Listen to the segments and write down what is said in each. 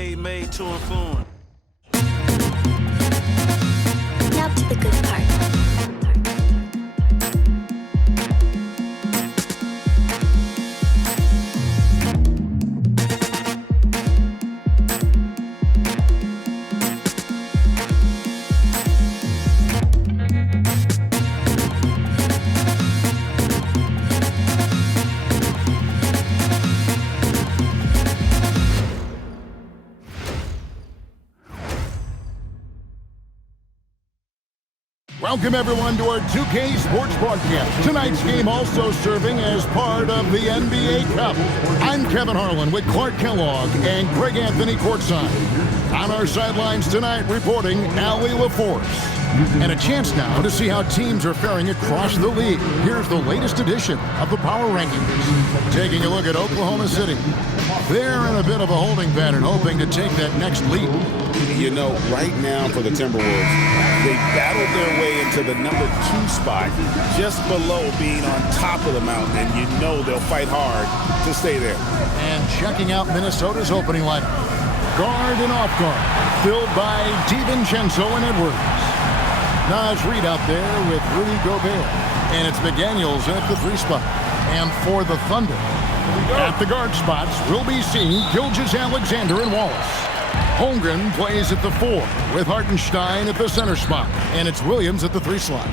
made to influence. Now to the good part. Welcome, everyone, to our 2K Sports broadcast. Tonight's game also serving as part of the NBA Cup. I'm Kevin Harlan with Clark Kellogg and Greg Anthony courtside. On our sidelines tonight, reporting Allie LaForce. And a chance now to see how teams are faring across the league. Here's the latest edition of the Power Rankings. Taking a look at Oklahoma City. They're in a bit of a holding pattern, hoping to take that next leap. You know, right now for the Timberwolves, they battled their way into the number 2 spot, just below being on top of the mountain, and you know they'll fight hard to stay there. And checking out Minnesota's opening lineup. Guard and off guard, filled by DiVincenzo and Edwards. Naz Reid out there with Rudy Gobert. And it's McDaniels at the 3 spot. And for the Thunder, at the guard spots, we'll be seeing Gilgeous-Alexander and Wallace. Holmgren plays at the 4 with Hartenstein at the center spot. And it's Williams at the 3 slot.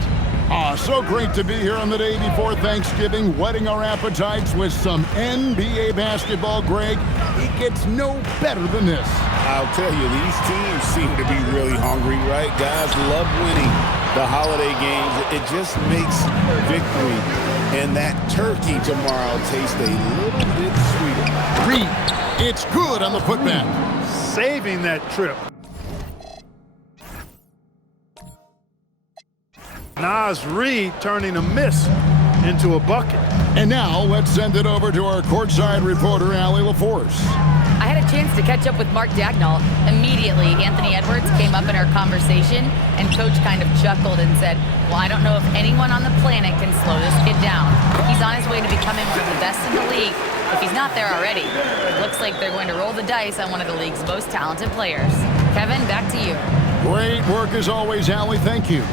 So great to be here on the day before Thanksgiving, whetting our appetites with some NBA basketball, Greg. It gets no better than this. I'll tell you, these teams seem to be really hungry, right? Guys love winning the holiday games. It just makes victory and that turkey tomorrow taste a little bit sweeter. Reid, it's good on the putback. Saving that trip. Naz Reid turning a miss into a bucket. And now let's send it over to our courtside reporter, Allie LaForce. I had a chance to catch up with Mark Dagnall. Immediately, Anthony Edwards came up in our conversation, and Coach kind of chuckled and said, well, I don't know if anyone on the planet can slow this kid down. He's on his way to becoming one of the best in the league, if he's not there already. It looks like they're going to roll the dice on one of the league's most talented players. Kevin, back to you. Great work as always, Allie. Thank you.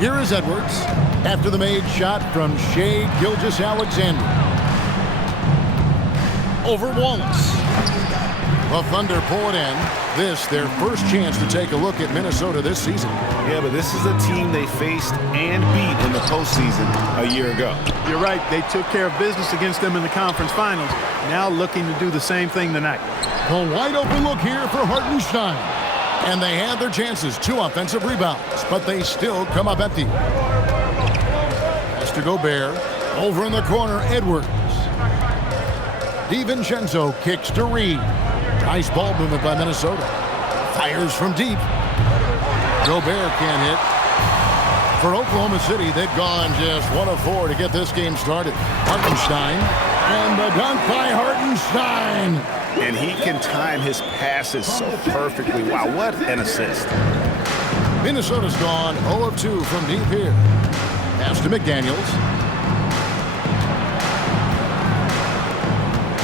Here is Edwards after the made shot from Shai Gilgeous-Alexander. Over Wallace. The Thunder pull it in. This, their first chance to take a look at Minnesota this season. Yeah, but this is a team they faced and beat in the postseason a year ago. You're right. They took care of business against them in the conference finals. Now looking to do the same thing tonight. A wide open look here for Hartenstein. And they had their chances. 2 offensive rebounds, but they still come up empty. Pass to Gobert. Over in the corner, Edwards. DiVincenzo kicks to Reid. Nice ball movement by Minnesota. Fires from deep. Gobert can't hit. For Oklahoma City, they've gone just 1 of 4 to get this game started. Hartenstein. And the dunk by Hartenstein. And he can time his passes so perfectly. Wow, what an assist. Minnesota's gone 0 of 2 from deep here. Pass to McDaniels.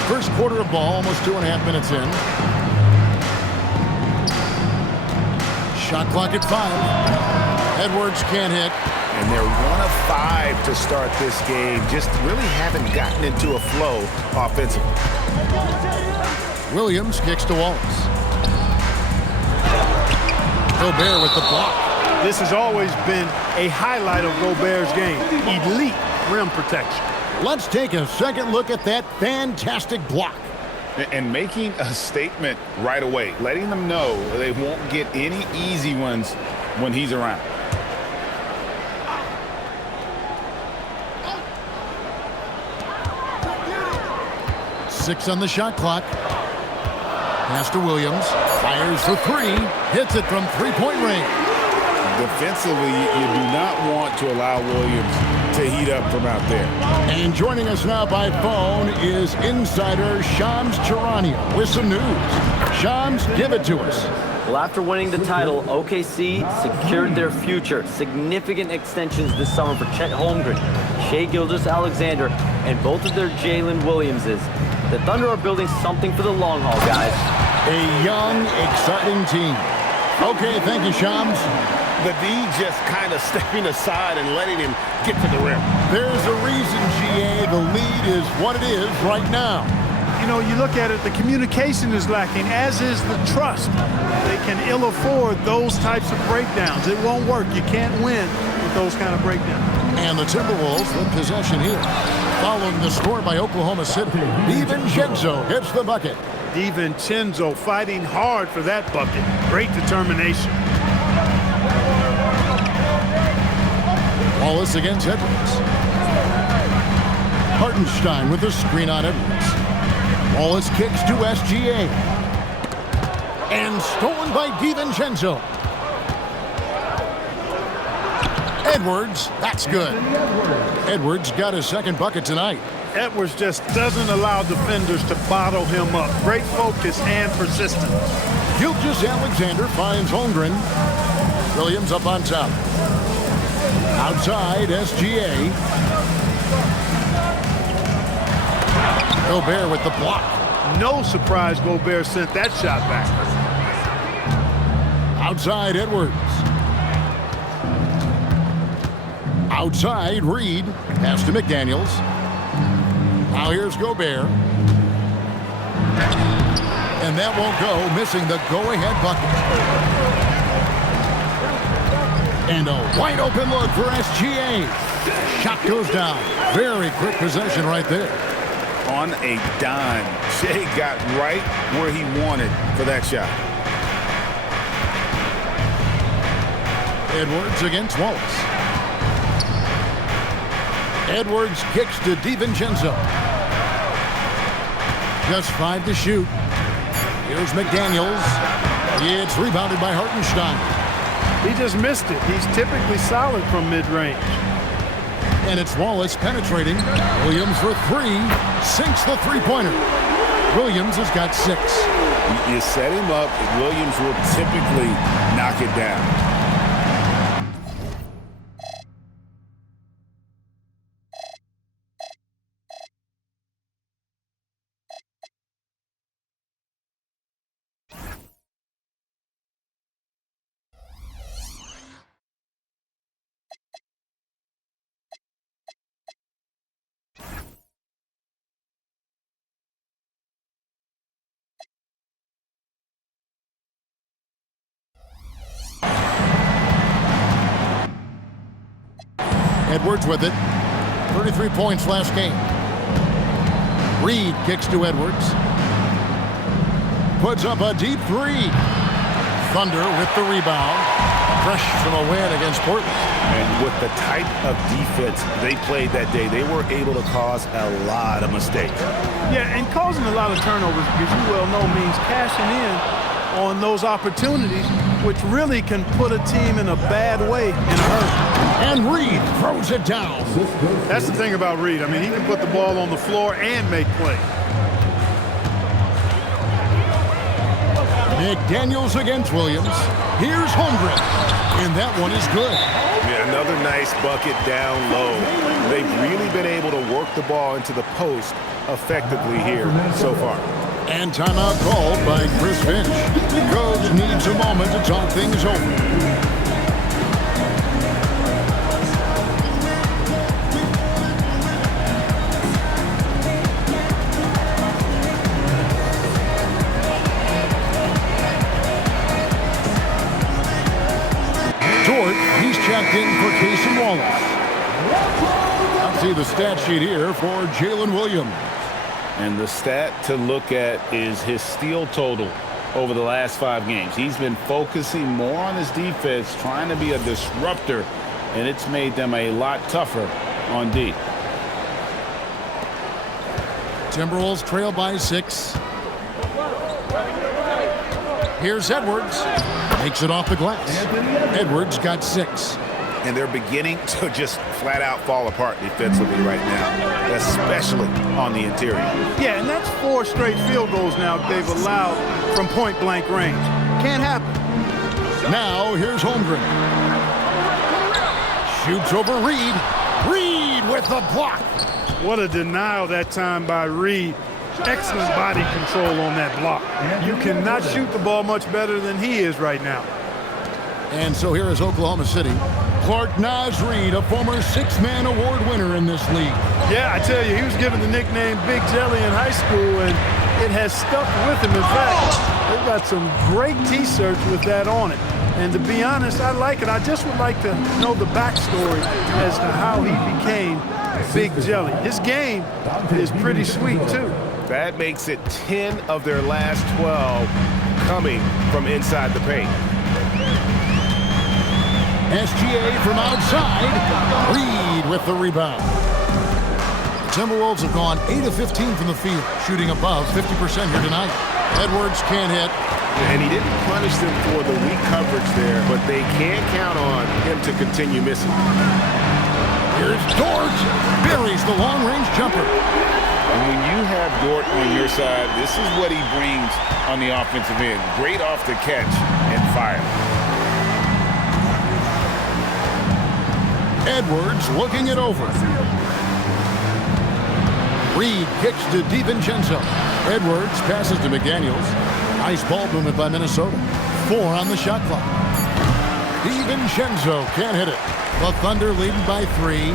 First quarter of ball, almost 2.5 minutes in. Shot clock at 5. Edwards can't hit. And they're 1 of 5 to start this game. Just really haven't gotten into a flow offensively. Williams kicks to Wallace. Gobert with the block. This has always been a highlight of Gobert's game. Elite rim protection. Let's take a second look at that fantastic block. And making a statement right away, letting them know they won't get any easy ones when he's around. Six on the shot clock. Pass to Williams. Fires for 3. Hits it from three-point range. Defensively, you do not want to allow Williams to heat up from out there. And joining us now by phone is insider Shams Charania with some news. Shams, give it to us. Well, after winning the title, OKC secured their future. Significant extensions this summer for Chet Holmgren, Shai Gilgeous-Alexander, and both of their Jalen Williamses. The Thunder are building something for the long haul, guys. A young, exciting team. Okay, thank you, Shams. The D just kind of stepping aside and letting him get to the rim. There's a reason, GA, the lead is what it is right now. You know, you look at it, the communication is lacking, as is the trust. They can ill afford those types of breakdowns. It won't work. You can't win with those kind of breakdowns. And the Timberwolves with possession here. Following the score by Oklahoma City, DiVincenzo hits the bucket. DiVincenzo fighting hard for that bucket. Great determination. Wallace against Edwards. Hartenstein with a screen on Edwards. Wallace kicks to SGA. And stolen by DiVincenzo. Edwards, that's good. Edwards got his second bucket tonight. Edwards just doesn't allow defenders to bottle him up. Great focus and persistence. Gilgeous-Alexander finds Holmgren. Williams up on top. Outside, SGA. Gobert with the block. No surprise Gobert sent that shot back. Outside, Edwards. Outside, Reed. Pass to McDaniels. Now here's Gobert. And that won't go, missing the go-ahead bucket. And a wide open look for SGA. Shot goes down. Very quick possession right there. On a dime, Shea got right where he wanted for that shot. Edwards against Wallace. Edwards kicks to DiVincenzo. Just 5 to shoot. Here's McDaniels. It's rebounded by Hartenstein. He just missed it. He's typically solid from mid-range. And it's Wallace penetrating. Williams for 3. Sinks the three-pointer. Williams has got 6. You set him up, Williams will typically knock it down. Edwards with it. 33 points last game. Reed kicks to Edwards. Puts up a deep 3. Thunder with the rebound. Fresh from a win against Portland. And with the type of defense they played that day, they were able to cause a lot of mistakes. Yeah, and causing a lot of turnovers, as you well know, means cashing in on those opportunities, which really can put a team in a bad way in a hurry. And Reed throws it down. That's the thing about Reed. I mean, he can put the ball on the floor and make plays. McDaniels against Williams. Here's Holmgren. And that one is good. Yeah, another nice bucket down low. They've really been able to work the ball into the post effectively here so far. And timeout called by Chris Finch. Coach needs a moment to talk things over. He's checked in for Casey Wallace. I'll see the stat sheet here for Jalen Williams. And the stat to look at is his steal total over the last 5 games. He's been focusing more on his defense, trying to be a disruptor, and it's made them a lot tougher on D. Timberwolves trail by 6. Here's Edwards. Makes it off the glass. Edwards got 6. And they're beginning to just flat out fall apart defensively right now, especially on the interior. Yeah, and that's 4 straight field goals now they've allowed from point-blank range. Can't happen. Now here's Holmgren. Shoots over Reed. Reed with the block. What a denial that time by Reed. excellent body control on that block. You cannot shoot the ball much better than he is right now. And so here is Oklahoma City. Clark Naz Reed, a former six-man award winner in this league. Yeah, I tell you, he was given the nickname Big Jelly in high school, and it has stuck with him. In fact, they've got some great T-shirts with that on it. And to be honest, I like it. I just would like to know the backstory as to how he became Big Jelly. His game is pretty sweet, too. That makes it 10 of their last 12 coming from inside the paint. SGA from outside. Reed with the rebound. The Timberwolves have gone 8 of 15 from the field, shooting above 50% here tonight. Edwards can't hit. And he didn't punish them for the weak coverage there, but they can't count on him to continue missing. Here's Dort. Buries the long-range jumper. And when you have Dort on your side, this is what he brings on the offensive end. Great off the catch and fire. Edwards looking it over. Reed kicks to DiVincenzo. Edwards passes to McDaniels. Nice ball movement by Minnesota. 4 on the shot clock. DiVincenzo can't hit it. The Thunder leading by 3.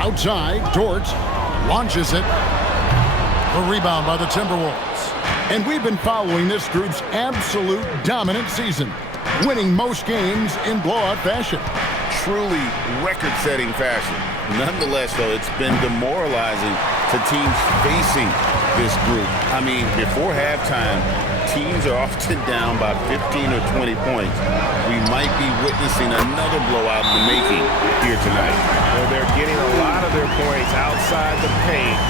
Outside, Dort launches it. A rebound by the Timberwolves. And we've been following this group's absolute dominant season, winning most games in blowout fashion. Truly record-setting fashion. Nonetheless, though, it's been demoralizing to teams facing this group. I mean, before halftime, teams are often down by 15 or 20 points. We might be witnessing another blowout in the making here tonight. Well, they're getting a lot of their points outside the paint.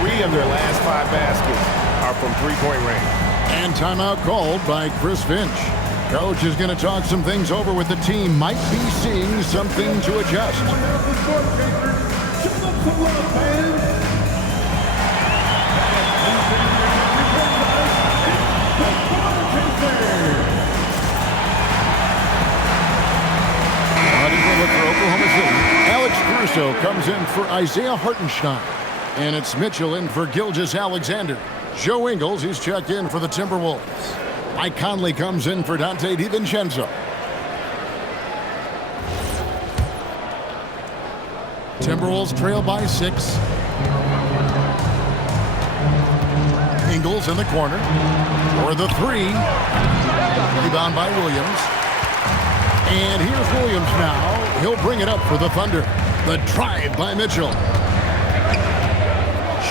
3 of their last 5 baskets are from three-point range. And timeout called by Chris Finch. Coach is going to talk some things over with the team. Might be seeing something to adjust. For Oklahoma City, Alex Caruso comes in for Isaiah Hartenstein. And it's Mitchell in for Gilgeous Alexander. Joe Ingles, he's checked in for the Timberwolves. Mike Conley comes in for Dante DiVincenzo. Timberwolves trail by 6. Ingles in the corner for the 3. Rebound by Williams. And here's Williams now. He'll bring it up for the Thunder. The drive by Mitchell.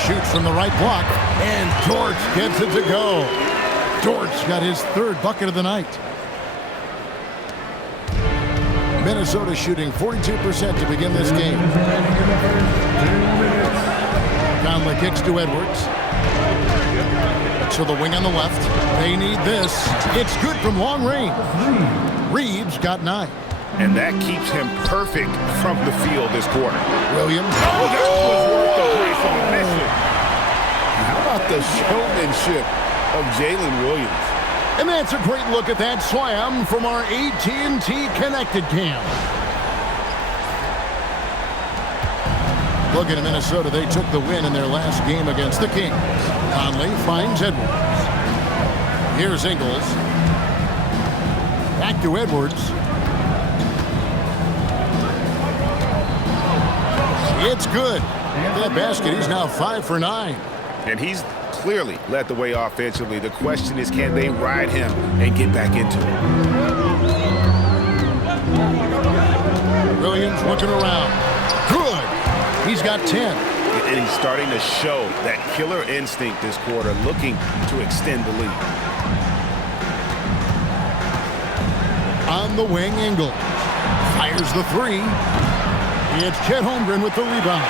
Shoots from the right block. And Dort gets it to go. Dort's got his 3rd bucket of the night. Minnesota shooting 42% to begin this game. Conley kicks to Edwards. To the wing on the left. They need this. It's good from long range. Reeves got 9. And that keeps him perfect from the field this quarter. Williams. Oh, that was worth the place of mission. How about the showmanship of Jalen Williams? And that's a great look at that slam from our AT&T Connected Cam. Looking at Minnesota, they took the win in their last game against the Kings. Conley finds Edwards. Here's Ingles. Back to Edwards. It's good. That basket, he's now 5 for 9. And he's clearly led the way offensively. The question is, can they ride him and get back into it? Williams looking around. Good. He's got 10. And he's starting to show that killer instinct this quarter, looking to extend the lead. On the wing, Ingles fires the 3. It's Chet Holmgren with the rebound.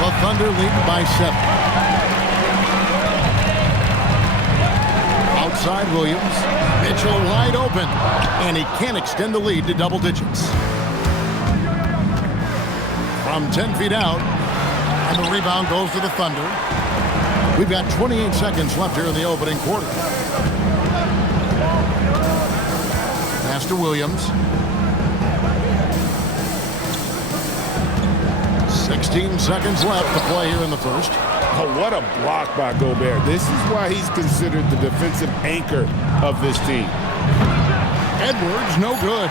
The Thunder lead by 7. Outside Williams. Mitchell wide open. And he can't extend the lead to double digits. From 10 feet out. And the rebound goes to the Thunder. We've got 28 seconds left here in the opening quarter. Pass to Williams. 16 seconds left to play here in the first. Oh, what a block by Gobert. This is why he's considered the defensive anchor of this team. Edwards, no good.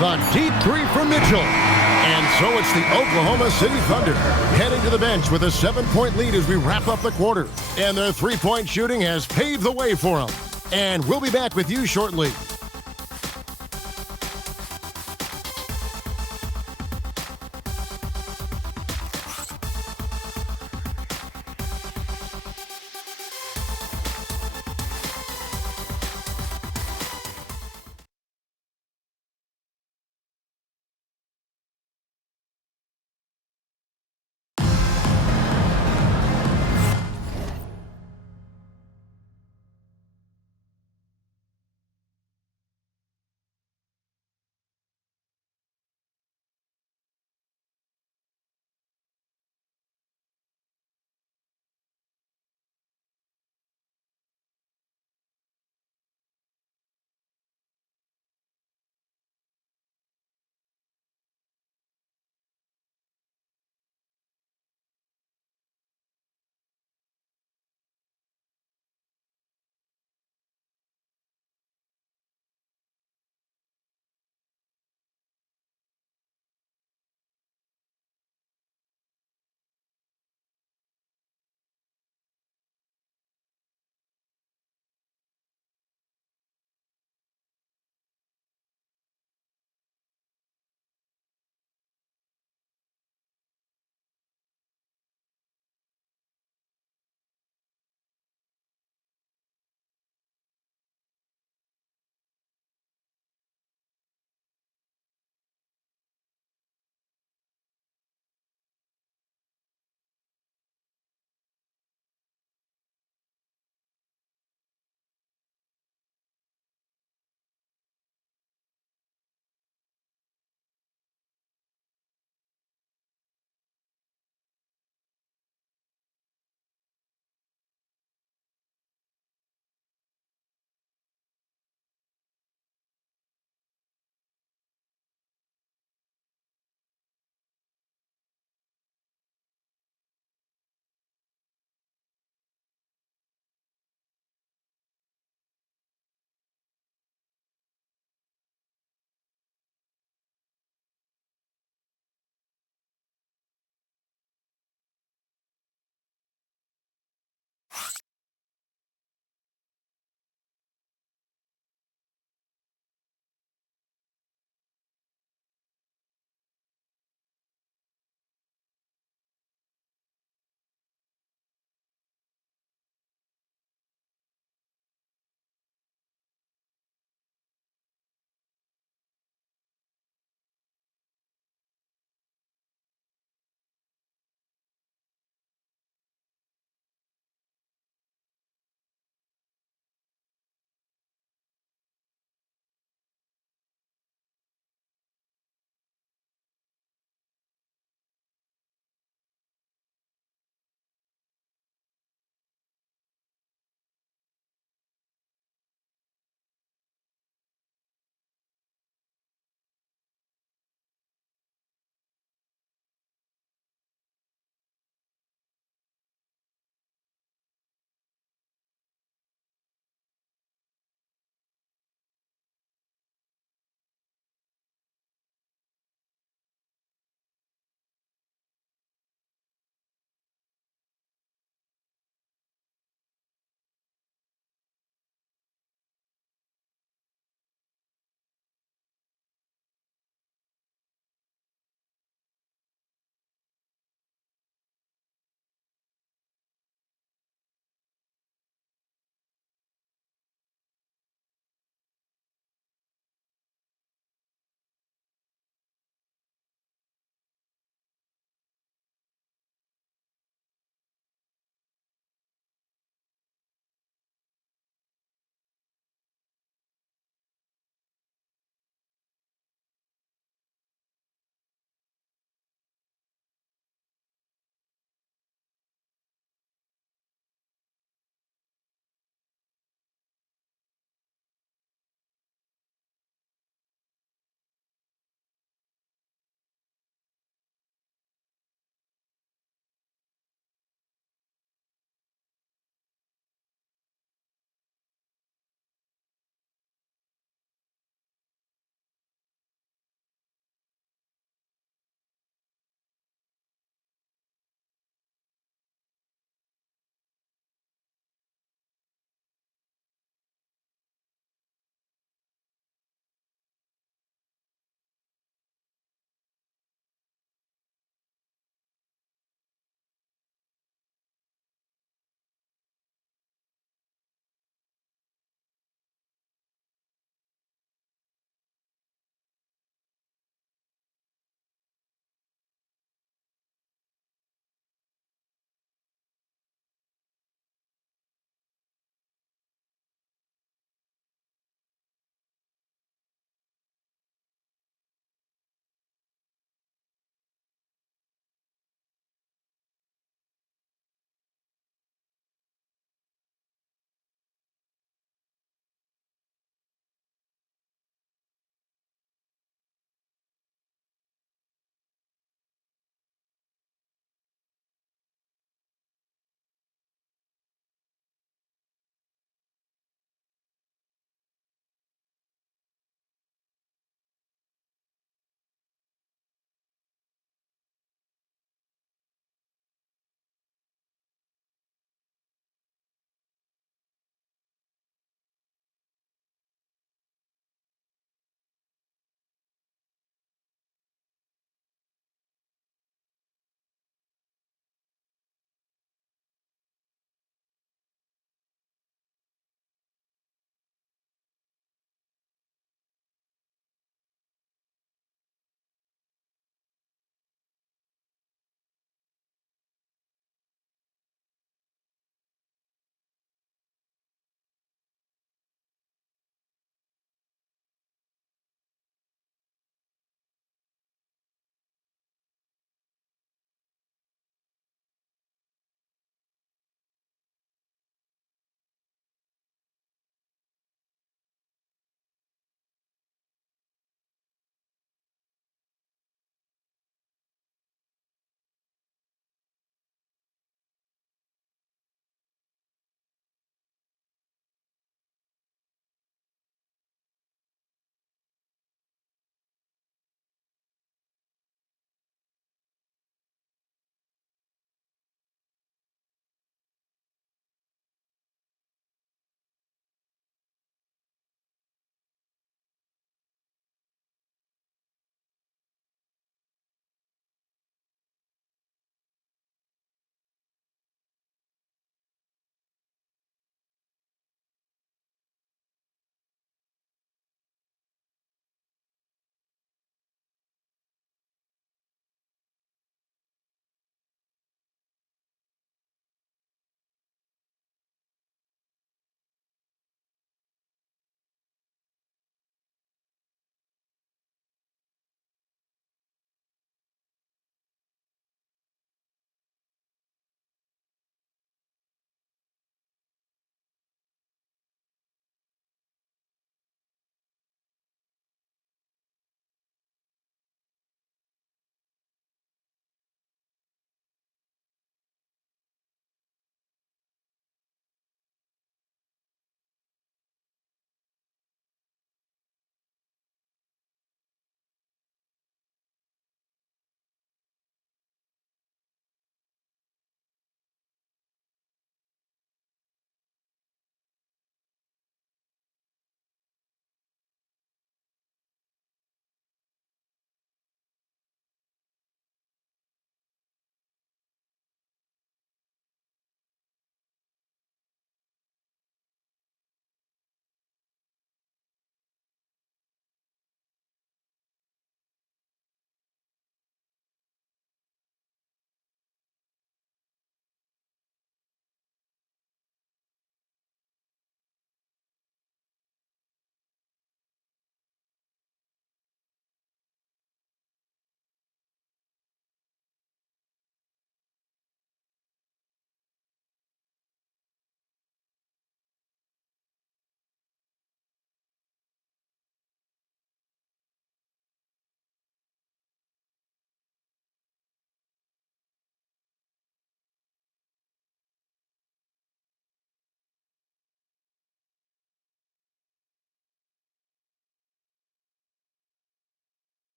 The deep three from Mitchell. And so it's the Oklahoma City Thunder heading to the bench with a 7-point lead as we wrap up the quarter. And their three-point shooting has paved the way for them. And we'll be back with you shortly.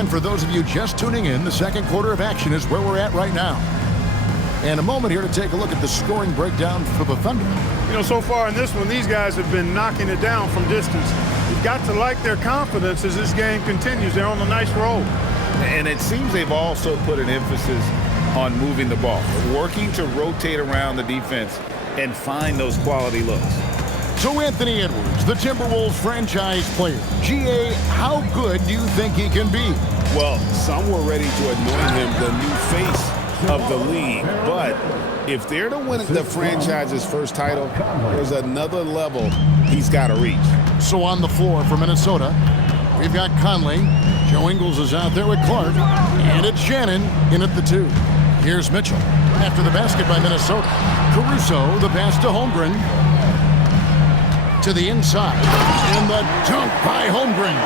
And for those of you just tuning in, the second quarter of action is where we're at right now. And a moment here to take a look at the scoring breakdown for the Thunder. You know, so far in this one, these guys have been knocking it down from distance. You've got to like their confidence as this game continues. They're on a nice roll. And it seems they've also put an emphasis on moving the ball, working to rotate around the defense and find those quality looks. So Anthony Edwards, the Timberwolves franchise player. GA, how good do you think he can be? Well, some were ready to anoint him the new face of the league, but if they're to win the franchise's first title, there's another level he's got to reach. So on the floor for Minnesota, we've got Conley. Joe Ingles is out there with Clark, and it's Shannon in at the 2. Here's Mitchell after the basket by Minnesota. Caruso, the pass to Holmgren. To the inside, and the dunk by Holmgren.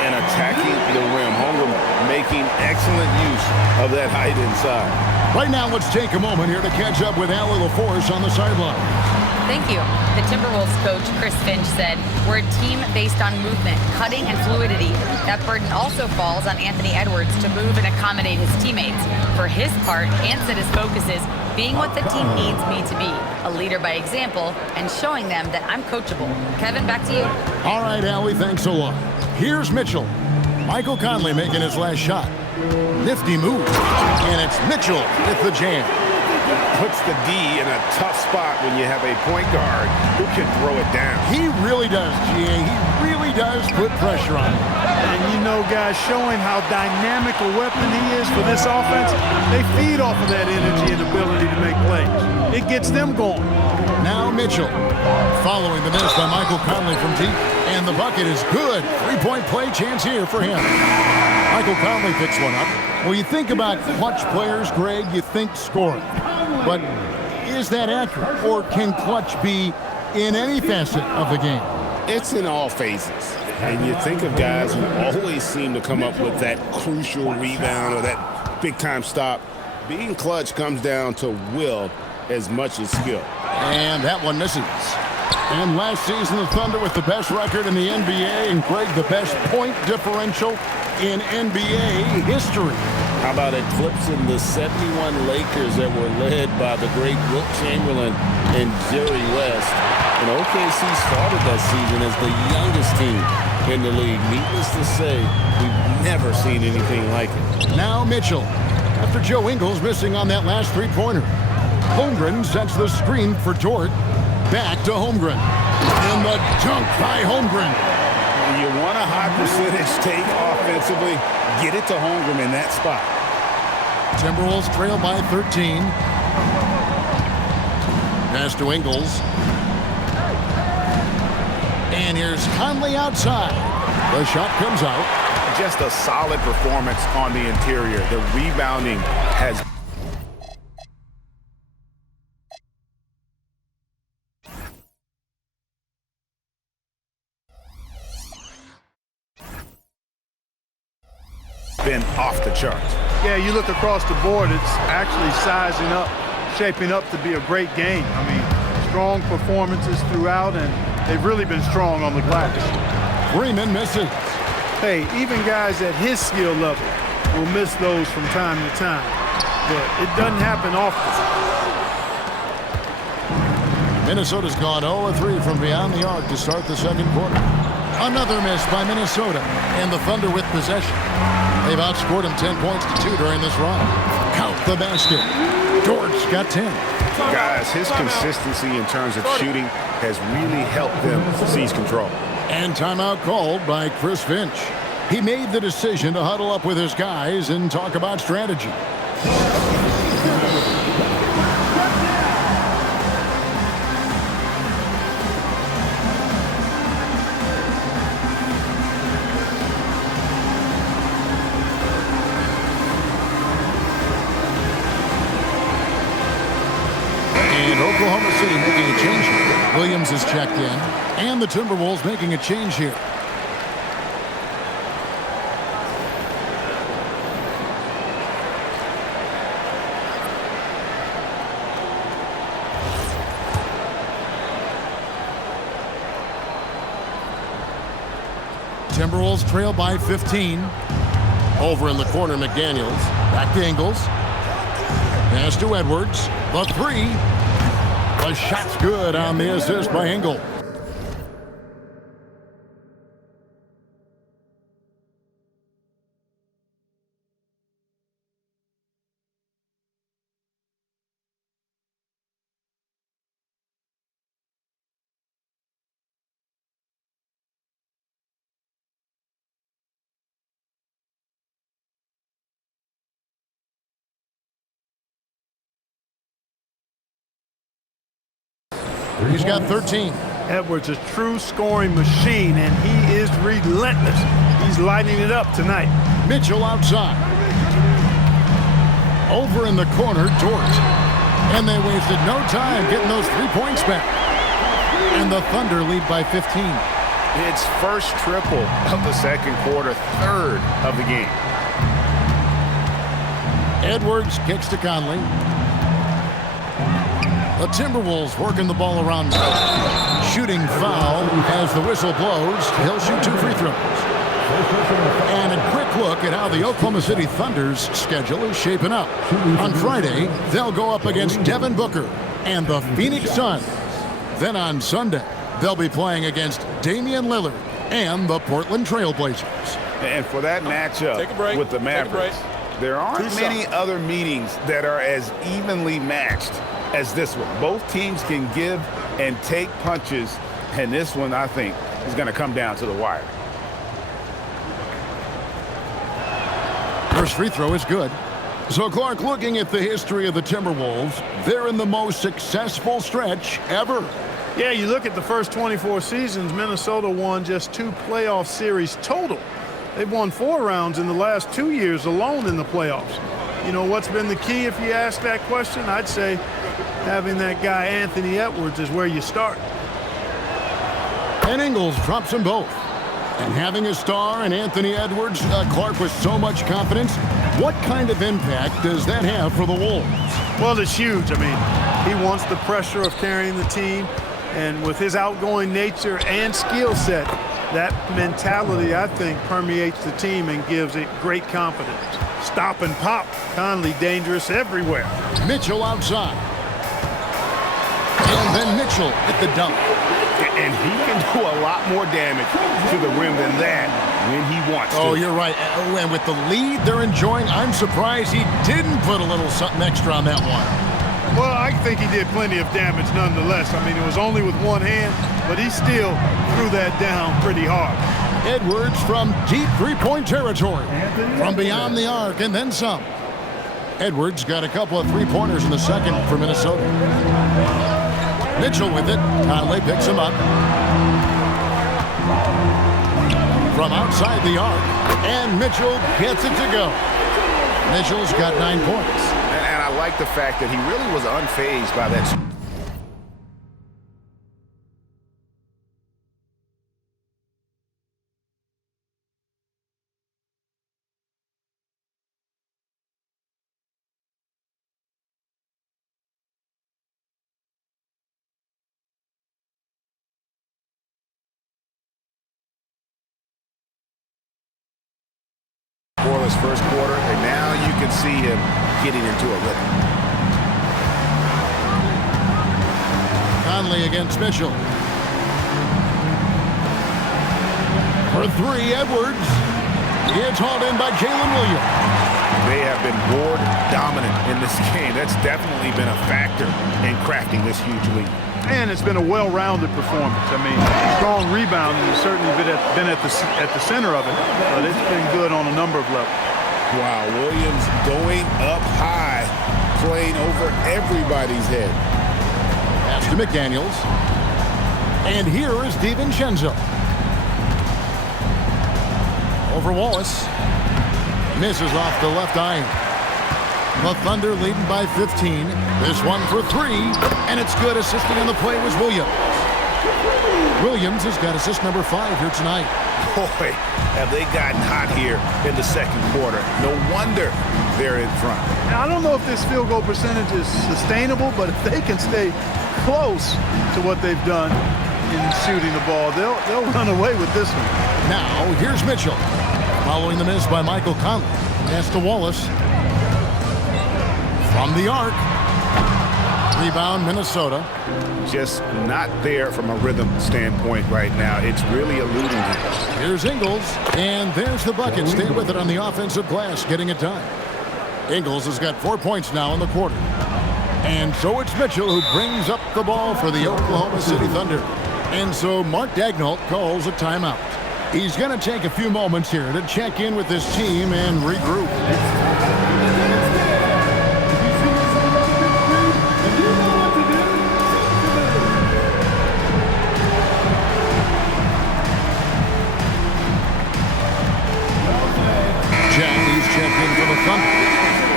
And attacking the rim. Holmgren making excellent use of that height inside. Right now, let's take a moment here to catch up with Allie LaForce on the sideline. Thank you. The Timberwolves coach, Chris Finch, said, we're a team based on movement, cutting, and fluidity. That burden also falls on Anthony Edwards to move and accommodate his teammates. For his part, Ant said his focus is being what the team needs me to be, a leader by example, and showing them that I'm coachable. Kevin, back to you. All right, Allie, thanks a lot. Here's Mitchell. Michael Conley making his last shot. Nifty move. And it's Mitchell with the jam. Puts the D in a tough spot when you have a point guard who can throw it down. He really does, GA. He really does put pressure on him. And you know, guys, showing how dynamic a weapon he is for this offense, they feed off of that energy and ability to make plays. It gets them going. Now Mitchell, following the miss by Michael Conley from deep, and the bucket is good. 3-point play chance here for him. Michael Conley picks one up. Well, you think about clutch players, Greg, you think scoring. But is that accurate, or can clutch be in any facet of the game? It's in all phases. And you think of guys who always seem to come up with that crucial rebound or that big-time stop. Being clutch comes down to will as much as skill. And that one misses. And last season, the Thunder with the best record in the NBA, and Greg, the best point differential in NBA history. How about eclipsing the 71 Lakers that were led by the great Wilt Chamberlain and Jerry West? And OKC started that season as the youngest team in the league. Needless to say, we've never seen anything like it. Now Mitchell, after Joe Ingles missing on that last three-pointer. Holmgren sets the screen for Dort. Back to Holmgren. And the dunk by Holmgren. You want a high percentage take offensively, get it to Holmgren in that spot. Timberwolves trail by 13. Pass to Ingles. And here's Conley outside. The shot comes out. Just a solid performance on the interior. The rebounding has been off the charts. Yeah, you look across the board, it's actually sizing up, shaping up to be a great game. I mean, strong performances throughout, and they've really been strong on the glass. Freeman misses. Hey, even guys at his skill level will miss those from time to time, but it doesn't happen often. Minnesota's gone 0-3 from beyond the arc to start the second quarter. Another miss by Minnesota, and the Thunder with possession. They've outscored them 10 points to 2 during this run. Count the basket. Dort's got 10. Guys, his consistency in terms of shooting has really helped them seize control. And timeout called by Chris Finch. He made the decision to huddle up with his guys and talk about strategy. Oklahoma City making a change here. Williams is checked in, and the Timberwolves making a change here. Timberwolves trail by 15. Over in the corner, McDaniels. Back to Ingles. Pass to Edwards. The three. The shot's good on the assist by Ingles. He's got 13. Edwards, a true scoring machine, and he is relentless. He's lighting it up tonight. Mitchell outside. Over in the corner, Dort. And they wasted no time getting those 3 points back. And the Thunder lead by 15. It's first triple of the second quarter, third of the game. Edwards kicks to Conley. The Timberwolves working the ball around. Shooting foul as the whistle blows. He'll shoot 2 free throws. And a quick look at how the Oklahoma City Thunder's schedule is shaping up. On Friday, they'll go up against Devin Booker and the Phoenix Suns. Then on Sunday, they'll be playing against Damian Lillard and the Portland Trail Blazers. And for that matchup with the Mavericks, there aren't many other meetings that are as evenly matched as this one. Both teams can give and take punches, and this one, I think, is going to come down to the wire. First free throw is good. So, Clark, looking at the history of the Timberwolves, they're in the most successful stretch ever. Yeah, you look at the first 24 seasons, Minnesota won just 2 playoff series total. They've won 4 rounds in the last 2 years alone in the playoffs. You know, what's been the key if you ask that question? I'd say having that guy Anthony Edwards is where you start. And Ingles drops them both. And having a star in Anthony Edwards, Clark, with so much confidence, what kind of impact does that have for the Wolves? Well, it's huge. I mean, he wants the pressure of carrying the team, and with his outgoing nature and skill set, that mentality, I think, permeates the team and gives it great confidence. Stop and pop. Conley dangerous everywhere. Mitchell outside. And then Mitchell at the dunk. And he can do a lot more damage to the rim than that when he wants to. Oh, you're right. And with the lead they're enjoying, I'm surprised he didn't put a little something extra on that one. Well, I think he did plenty of damage nonetheless. I mean, it was only with one hand, but he still threw that down pretty hard. Edwards from deep three-point territory. From beyond the arc and then some. Edwards got a couple of three-pointers in the second for Minnesota. Mitchell with it. Conley picks him up. From outside the arc. And Mitchell gets it to go. Mitchell's got 9 points. And I like the fact that he really was unfazed by that. Scoreless first quarter, and now you can see him getting into a rhythm. Conley against Mitchell. For 3, Edwards. It's hauled in by Jalen Williams. They have been board dominant in this game. That's definitely been a factor in crafting this huge lead. And it's been a well-rounded performance. I mean, strong rebounding has certainly been at the center of it, but it's been good on a number of levels. Wow, Williams going up high, playing over everybody's head. Pass to McDaniels. And here is DiVincenzo. Over Wallace. Misses off the left iron. The Thunder leading by 15. This one for 3. And it's good. Assisting on the play was Williams. Williams has got assist number 5 here tonight. Boy, have they gotten hot here in the second quarter. No wonder they're in front. Now, I don't know if this field goal percentage is sustainable, but if they can stay close to what they've done in shooting the ball, they'll run away with this one. Now, here's Mitchell. Following the miss by Michael Conley. Pass to Wallace. From the arc. Rebound, Minnesota. Just not there from a rhythm standpoint right now. It's really eluding him. Here's Ingles, and there's the bucket. Stay with it on the offensive glass, getting it done. Ingles has got 4 points now in the quarter. And so it's Mitchell who brings up the ball for the Oklahoma City Thunder. And so Mark Daigneault calls a timeout. He's going to take a few moments here to check in with his team and regroup. He's checked in for the Thunder.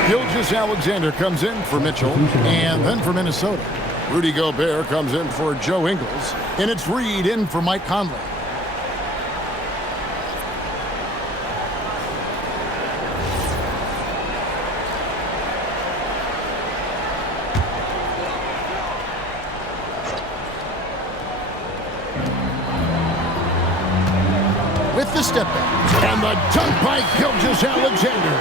Gilgeous-Alexander comes in for Mitchell, and then for Minnesota. Rudy Gobert comes in for Joe Ingles, and it's Reed in for Mike Conley. With the step back, and the dunk by Gilgeous-Alexander.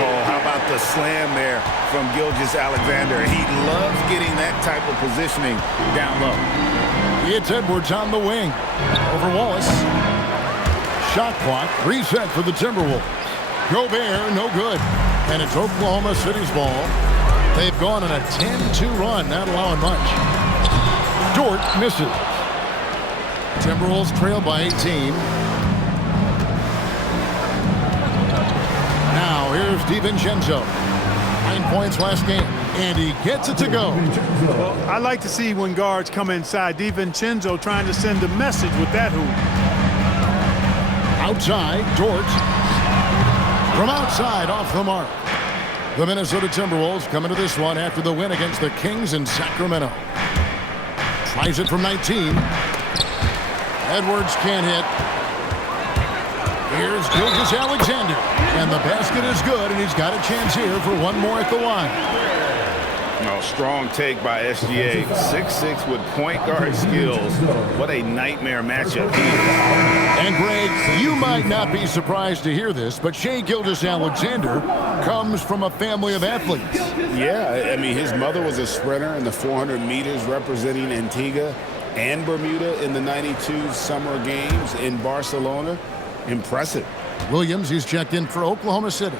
Oh, how about the slam there from Gilgeous-Alexander? He loves getting that type of positioning down low. It's Edwards on the wing. Over Wallace. Shot clock reset for the Timberwolves. Gobert, no good. And it's Oklahoma City's ball. They've gone on a 10-2 run, not allowing much. Dort misses. Timberwolves trail by 18. Now here's DiVincenzo. 9 points last game, and he gets it to go. Well, I like to see when guards come inside. DiVincenzo trying to send a message with that hoop. Outside, Dort. From outside, off the mark. The Minnesota Timberwolves come into this one after the win against the Kings in Sacramento. Tries it from 19. Edwards can't hit. Here's Gilgeous-Alexander. And the basket is good, and he's got a chance here for one more at the line. No, strong take by SGA. 6'6" with point guard skills. What a nightmare matchup he is. And Greg, you might not be surprised to hear this, but Shai Gilgeous-Alexander comes from a family of athletes. Yeah, I mean, his mother was a sprinter in the 400 meters representing Antigua and Bermuda in the 92 Summer Games in Barcelona. Impressive. Williams, he's checked in for Oklahoma City.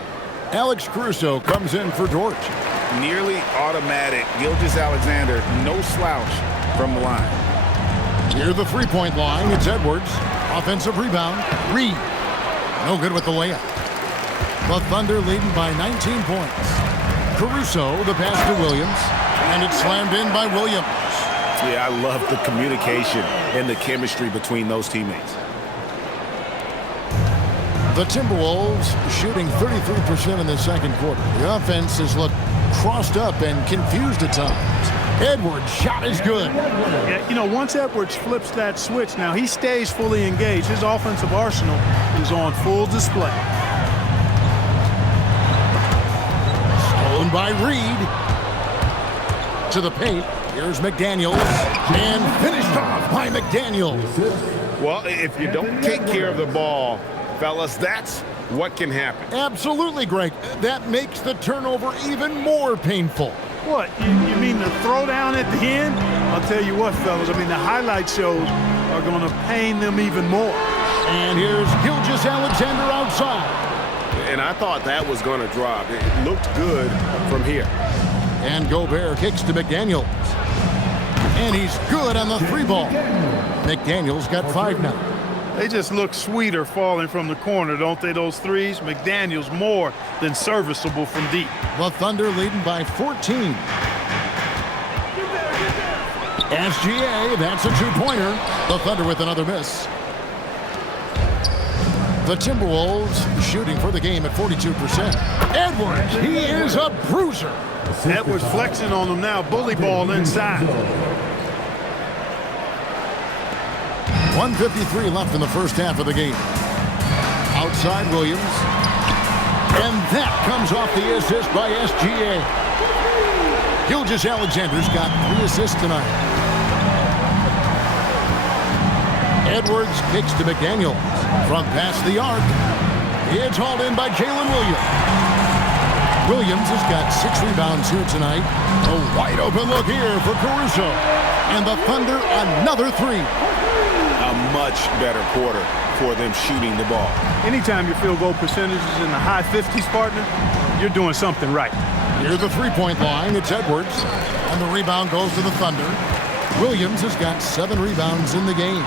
Alex Caruso comes in for Dort. Nearly automatic. Gilgeous-Alexander, no slouch from the line. Near the three-point line, it's Edwards. Offensive rebound, Reed. No good with the layup. The Thunder leading by 19 points. Caruso, the pass to Williams, and it's slammed in by Williams. Yeah, I love the communication and the chemistry between those teammates. The Timberwolves shooting 33% in the second quarter. The offense has looked crossed up and confused at times. Edwards' shot is good. Yeah, you know, once Edwards flips that switch, now he stays fully engaged. His offensive arsenal is on full display. Stolen by Reed. To the paint. Here's McDaniels. And finished off by McDaniels. Well, if you don't take care of the ball, fellas, that's what can happen. Absolutely, Greg. That makes the turnover even more painful. What, you mean the throwdown at the end? I'll tell you what, fellas, I mean, the highlight shows are going to pain them even more. And here's Gilgeous-Alexander outside. And I thought that was going to drop. It looked good from here. And Gobert kicks to McDaniels. And he's good on the three ball. McDaniels got 5 now. They just look sweeter falling from the corner, don't they, those threes? McDaniels more than serviceable from deep. The Thunder leading by 14. SGA, that's a two-pointer. The Thunder with another miss. The Timberwolves shooting for the game at 42%. Edwards, he is a bruiser. Edwards flexing on them now, bully ball inside. 1:53 left in the first half of the game. Outside Williams. And that comes off the assist by SGA. Gilgeous-Alexander's got 3 assists tonight. Edwards kicks to McDaniels from past the arc. It's hauled in by Jalen Williams. Williams has got 6 rebounds here tonight. A wide open look here for Caruso. And the Thunder, another 3. A much better quarter for them shooting the ball. Anytime your field goal percentage is in the high 50s, partner, you're doing something right. Near the three-point line, it's Edwards. And the rebound goes to the Thunder. Williams has got 7 rebounds in the game.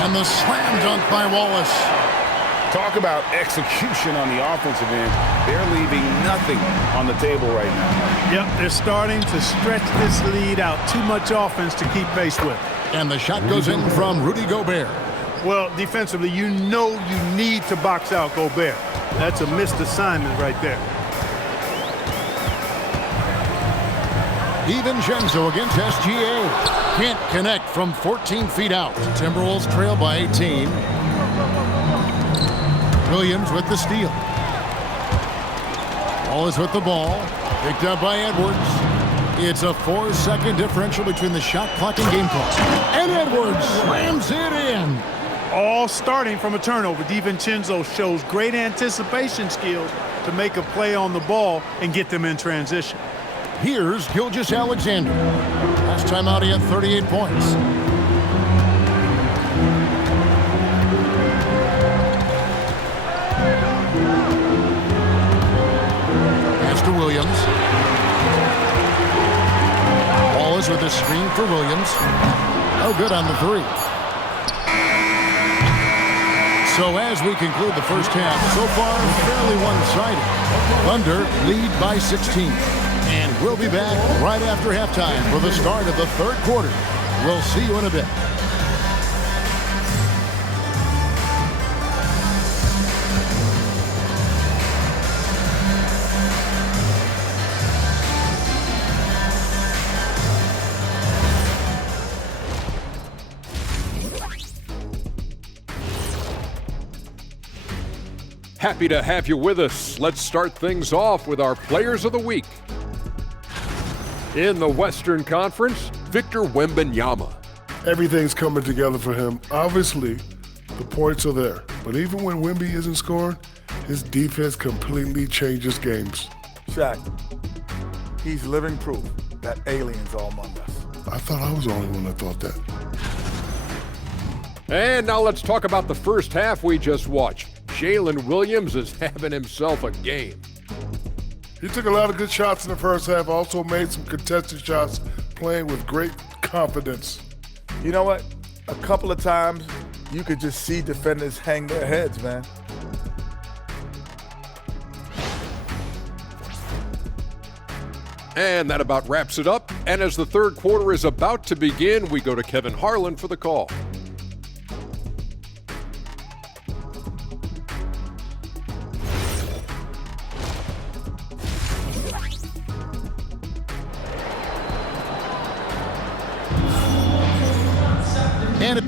And the slam dunk by Wallace. Talk about execution on the offensive end. They're leaving nothing on the table right now. Yep, they're starting to stretch this lead out. Too much offense to keep pace with. And the shot goes in from Rudy Gobert. Well, defensively, you know you need to box out Gobert. That's a missed assignment right there. DiVincenzo against SGA. Can't connect from 14 feet out. Timberwolves trail by 18. Williams with the steal. Wallace with the ball. Picked up by Edwards. It's a 4-second differential between the shot clock and game clock. And Edwards slams it in. All starting from a turnover. DiVincenzo shows great anticipation skills to make a play on the ball and get them in transition. Here's Gilgeous-Alexander. Last time out, he had 38 points. Pass to Williams. Wallace with a screen for Williams. No good on the 3. So as we conclude the first half, so far fairly one-sided. Thunder lead by 16. And we'll be back right after halftime for the start of the third quarter. We'll see you in a bit. Happy to have you with us. Let's start things off with our Players of the Week. In the Western Conference, Victor Wembanyama. Everything's coming together for him. Obviously, the points are there. But even when Wemby isn't scoring, his defense completely changes games. Shaq, he's living proof that aliens are among us. I thought I was the only one that thought that. And now let's talk about the first half we just watched. Jalen Williams is having himself a game. He took a lot of good shots in the first half, also made some contested shots, playing with great confidence. You know what? A couple of times, you could just see defenders hang their heads, man. And that about wraps it up. And as the third quarter is about to begin, we go to Kevin Harlan for the call. And it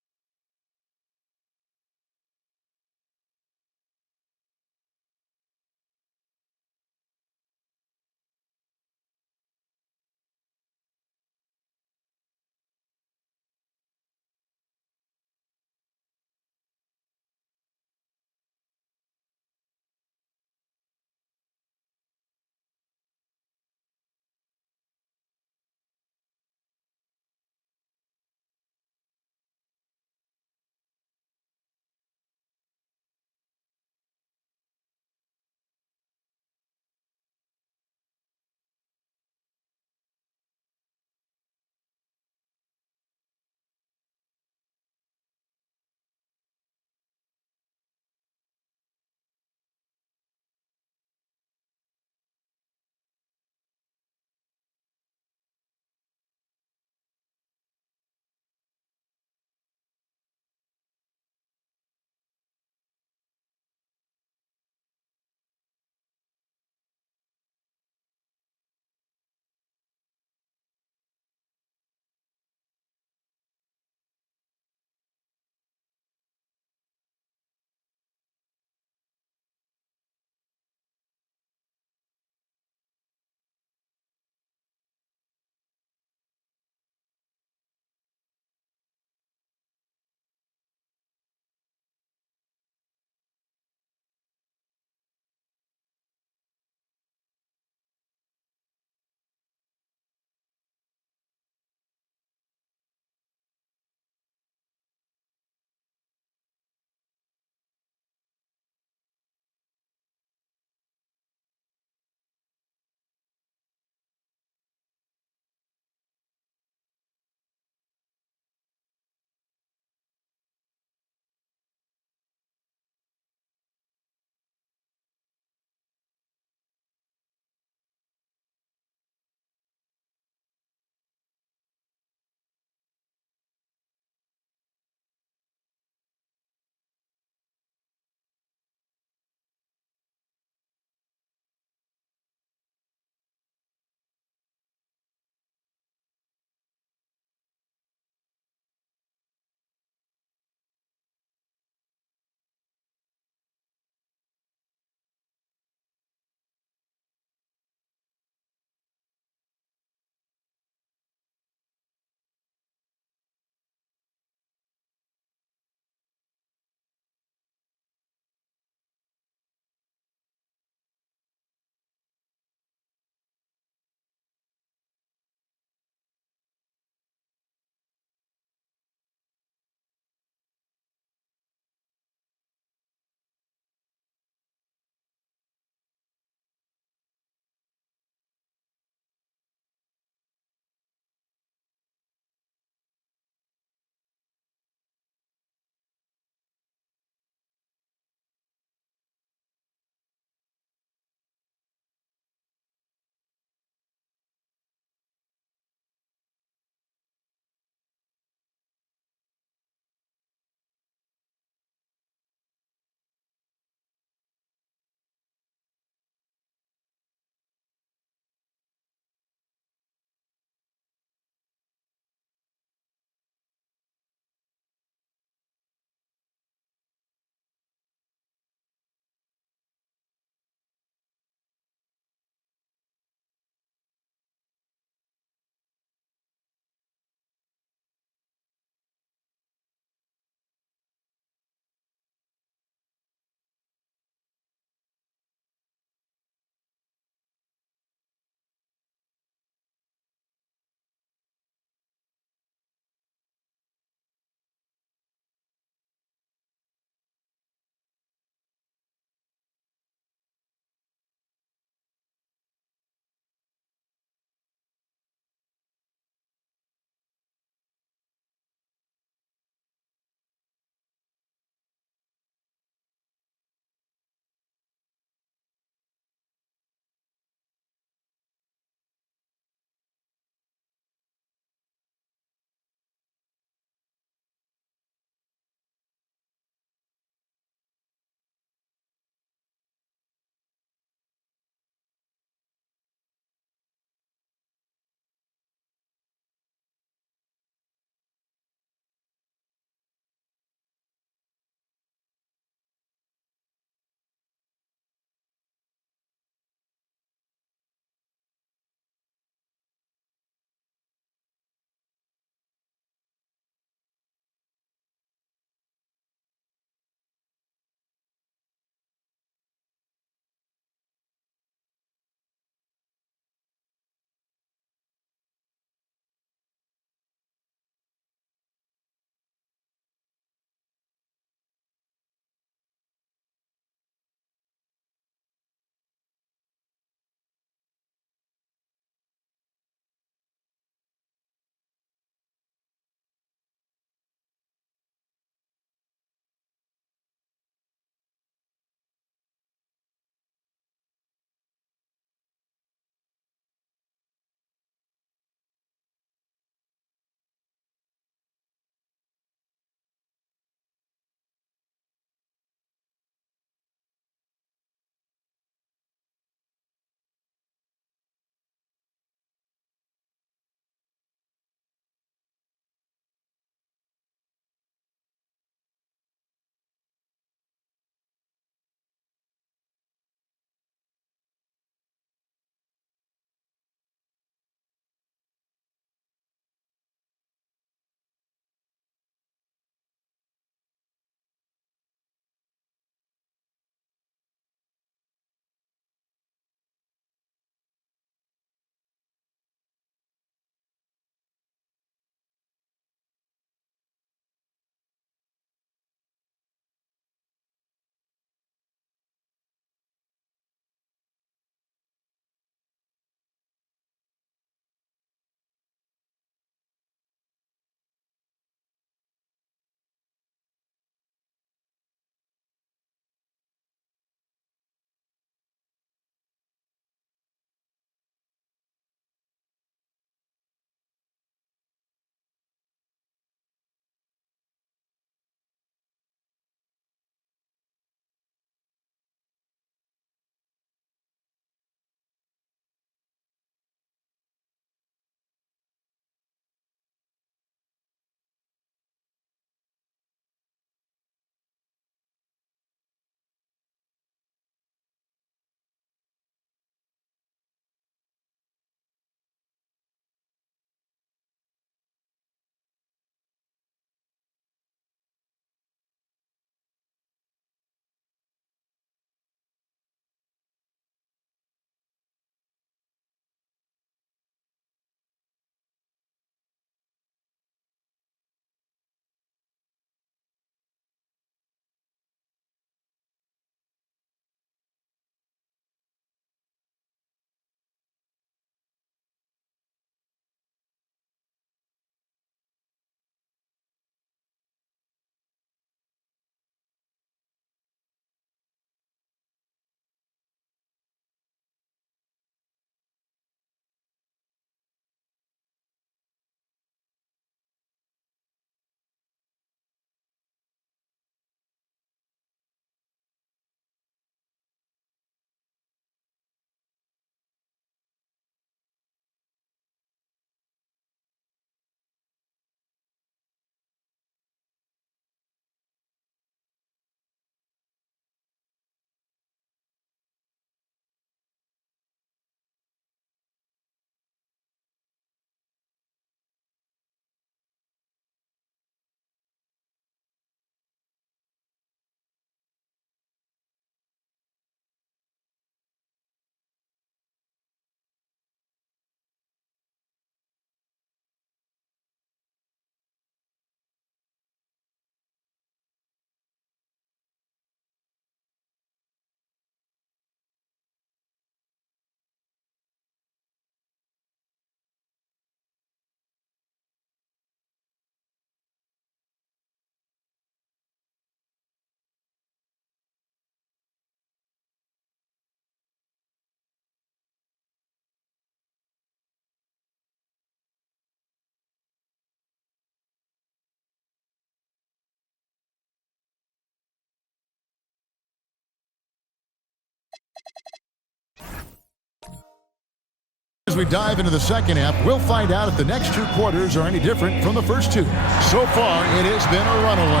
we dive into the second half, we'll find out if the next two quarters are any different from the first two. So far, it has been a runaway.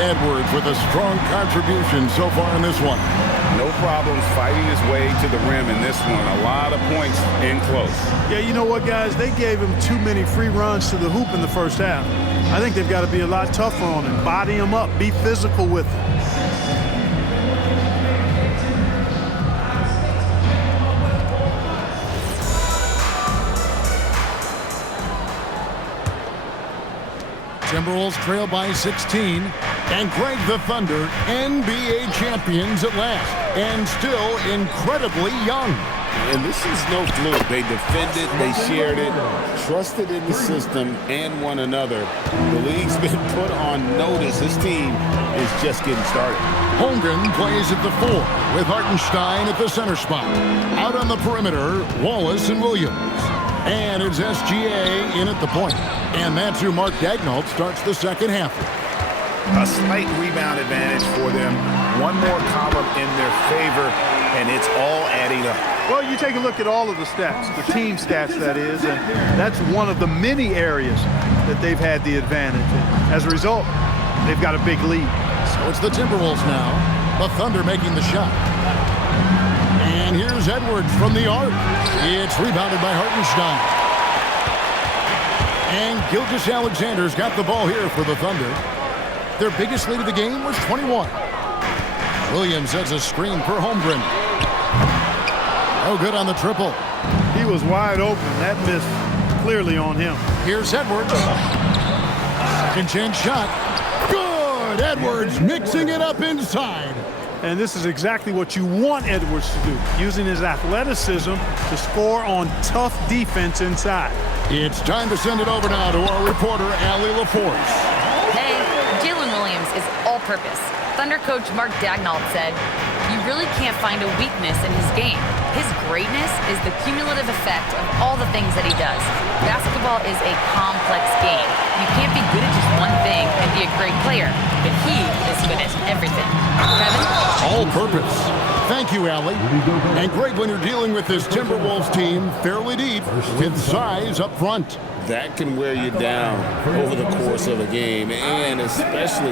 Edwards with a strong contribution so far in this one. No problems fighting his way to the rim in this one. A lot of points in close. Yeah, you know what, guys? They gave him too many free runs to the hoop in the first half. I think they've got to be a lot tougher on him. Body him up. Be physical with him. Timberwolves trail by 16. And Greg, the Thunder, NBA champions at last. And still incredibly young. And this is no fluke. They defended, they shared it, trusted in the system and one another. The league's been put on notice. This team is just getting started. Holmgren plays at the 4 with Hartenstein at the center spot. Out on the perimeter, Wallace and Williams. And it's SGA in at the point. And that's who Mark Daigneault starts the second half. A slight rebound advantage for them. One more column in their favor, and it's all adding up. Well, you take a look at all of the stats, the team stats, that is, and that's one of the many areas that they've had the advantage. And as a result, they've got a big lead. So it's the Timberwolves now. The Thunder making the shot. And here's Edwards from the arc. It's rebounded by Hartenstein. And Gilgeous-Alexander's got the ball here for the Thunder. Their biggest lead of the game was 21. Williams has a screen for Holmgren. No good on the triple. He was wide open. That missed clearly on him. Here's Edwards. Second chance shot. Good! Edwards mixing it up inside. And this is exactly what you want Edwards to do, using his athleticism to score on tough defense inside. It's time to send it over now to our reporter, Allie LaForce. Hey, Jalen Williams is all-purpose. Thunder coach Mark Daigneault said, "You really can't find a weakness in his game. His greatness is the cumulative effect of all the things that he does. Basketball is a complex game. You can't be good at just one thing and be a great player, but he is good at everything." Kevin? All purpose. Thank you, Allie. And Greg, when you're dealing with this Timberwolves team fairly deep with size up front. That can wear you down over the course of a game, and especially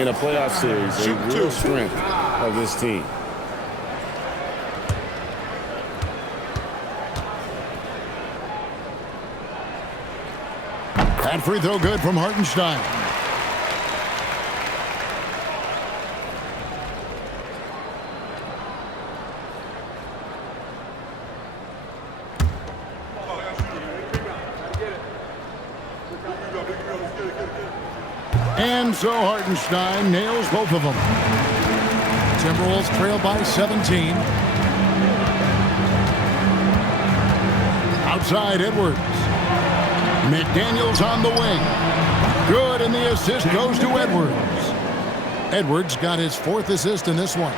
in a playoff series, a real strength of this team. That free throw good from Hartenstein. And so Hartenstein nails both of them. Timberwolves trail by 17. Outside Edwards. McDaniels on the wing. Good, and the assist goes to Edwards. Edwards got his 4th assist in this one.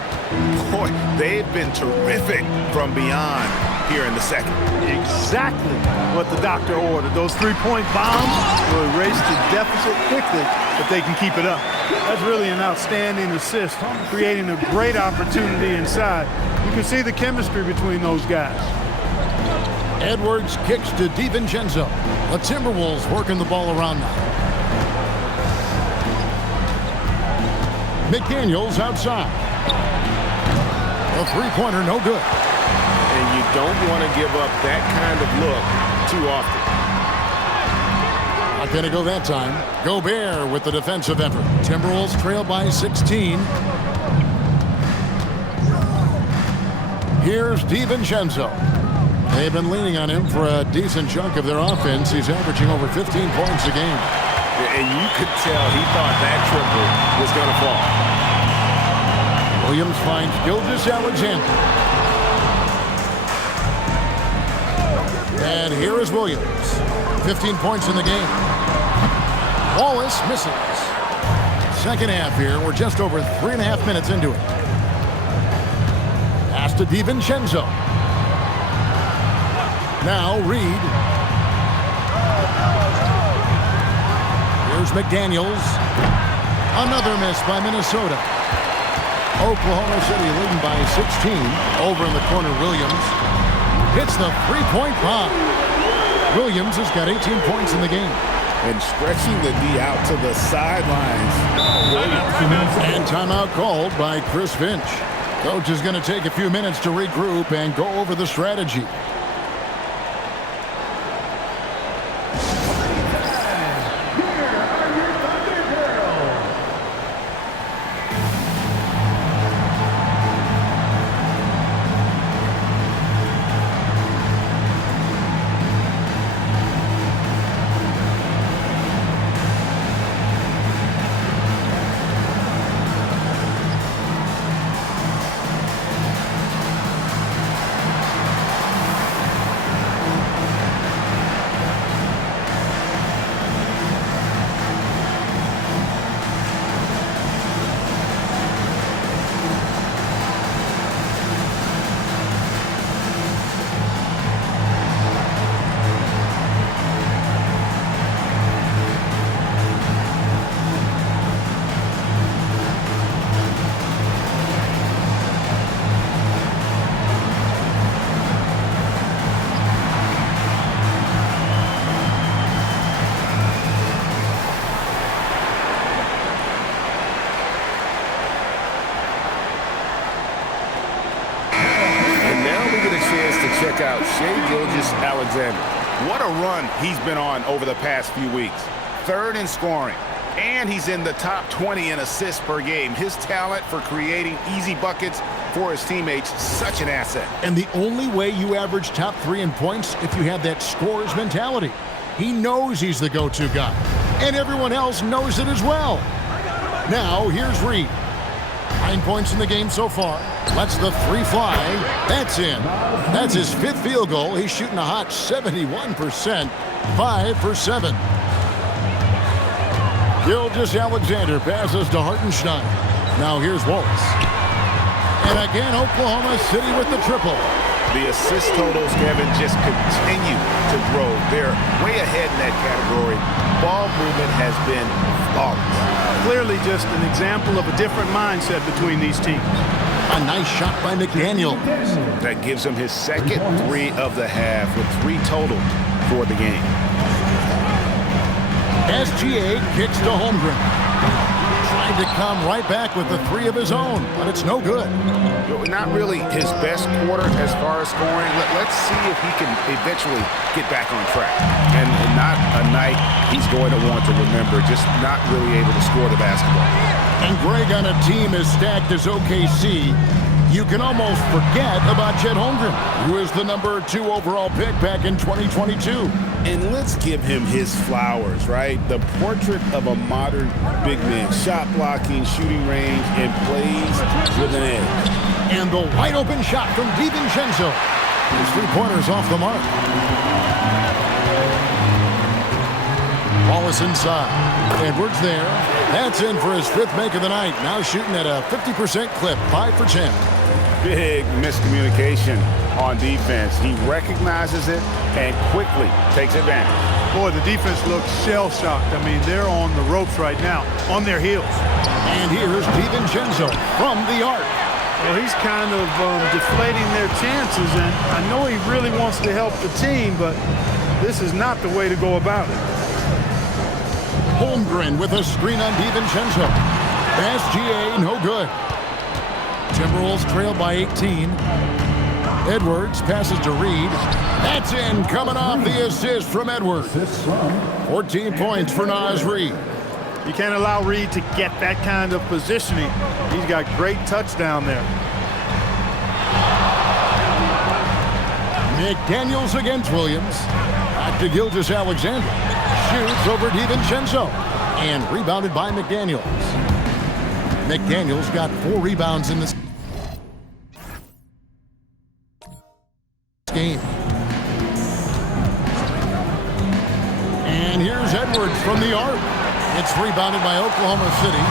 Boy, they've been terrific from beyond here in the second. Exactly what the doctor ordered. Those three-point bombs will erase the deficit quickly, but they can keep it up. That's really an outstanding assist, creating a great opportunity inside. You can see the chemistry between those guys. Edwards kicks to DiVincenzo. The Timberwolves working the ball around now. McDaniels outside. A three-pointer, no good. And you don't want to give up that kind of look too often. Not going to go that time. Gobert with the defensive effort. Timberwolves trail by 16. Here's DiVincenzo. They've been leaning on him for a decent chunk of their offense. He's averaging over 15 points a game. And you could tell he thought that triple was going to fall. Williams finds Gilgeous-Alexander. And here is Williams. 15 points in the game. Wallace misses. Second half here. We're just over 3.5 minutes into it. Pass to DiVincenzo. Now Reed. Here's McDaniels. Another miss by Minnesota. Oklahoma City leading by 16. Over in the corner, Williams. hits the three-point bomb. Williams has got 18 points in the game. And stretching the D out to the sidelines. And timeout called by Chris Finch. Coach is going to take a few minutes to regroup and go over the strategy. Check out Shai Gilgeous-Alexander. What a run he's been on over the past few weeks. Third in scoring, and he's in the top 20 in assists per game. His talent for creating easy buckets for his teammates, such an asset. And the only way you average top 3 in points if you have that scorer's mentality. He knows he's the go-to guy, and everyone else knows it as well. Now, here's Reed. 9 points in the game so far. Lets the three fly. That's in. That's his 5th field goal. He's shooting a hot 71%. 5 for 7. Gilgeous-Alexander passes to Hartenstein. Now here's Wallace. And again, Oklahoma City with the triple. The assist totals, Kevin, just continue to grow. They're way ahead in that category. Ball movement has been flawless. Clearly just an example of a different mindset between these teams. A nice shot by McDaniel. That gives him his second 3 of the half with 3 total for the game. SGA kicks to Holmgren. Trying to come right back with the 3 of his own, but it's no good. Not really his best quarter as far as scoring. Let's see if he can eventually get back on track. And not a night he's going to want to remember, just not really able to score the basketball. And Greg, on a team as stacked as OKC, you can almost forget about Chet Holmgren, who is the number 2 overall pick back in 2022. And let's give him his flowers, right? The portrait of a modern big man. Shot blocking, shooting range, and plays with an edge. And the wide open shot from DiVincenzo. His 3-pointers off the mark. Wallace inside. Edwards there. That's in for his 5th make of the night. Now shooting at a 50% clip, 5 for 10. Big miscommunication on defense. He recognizes it and quickly takes advantage. Boy, the defense looks shell-shocked. I mean, they're on the ropes right now, on their heels. And here's DiVincenzo from the arc. Well, he's kind of deflating their chances, and I know he really wants to help the team, but this is not the way to go about it. Holmgren with a screen on DiVincenzo. SGA, no good. Timberwolves trail by 18. Edwards passes to Reed. That's in, coming off the assist from Edwards. 14 points for Naz Reid. You can't allow Reed to get that kind of positioning. He's got great touch down there. McDaniels against Williams. Back to Gilgeous-Alexander. Shoots over DiVincenzo. And rebounded by McDaniels. McDaniels got 4 rebounds in this game. And here's Edwards from the arc. It's rebounded by Oklahoma City.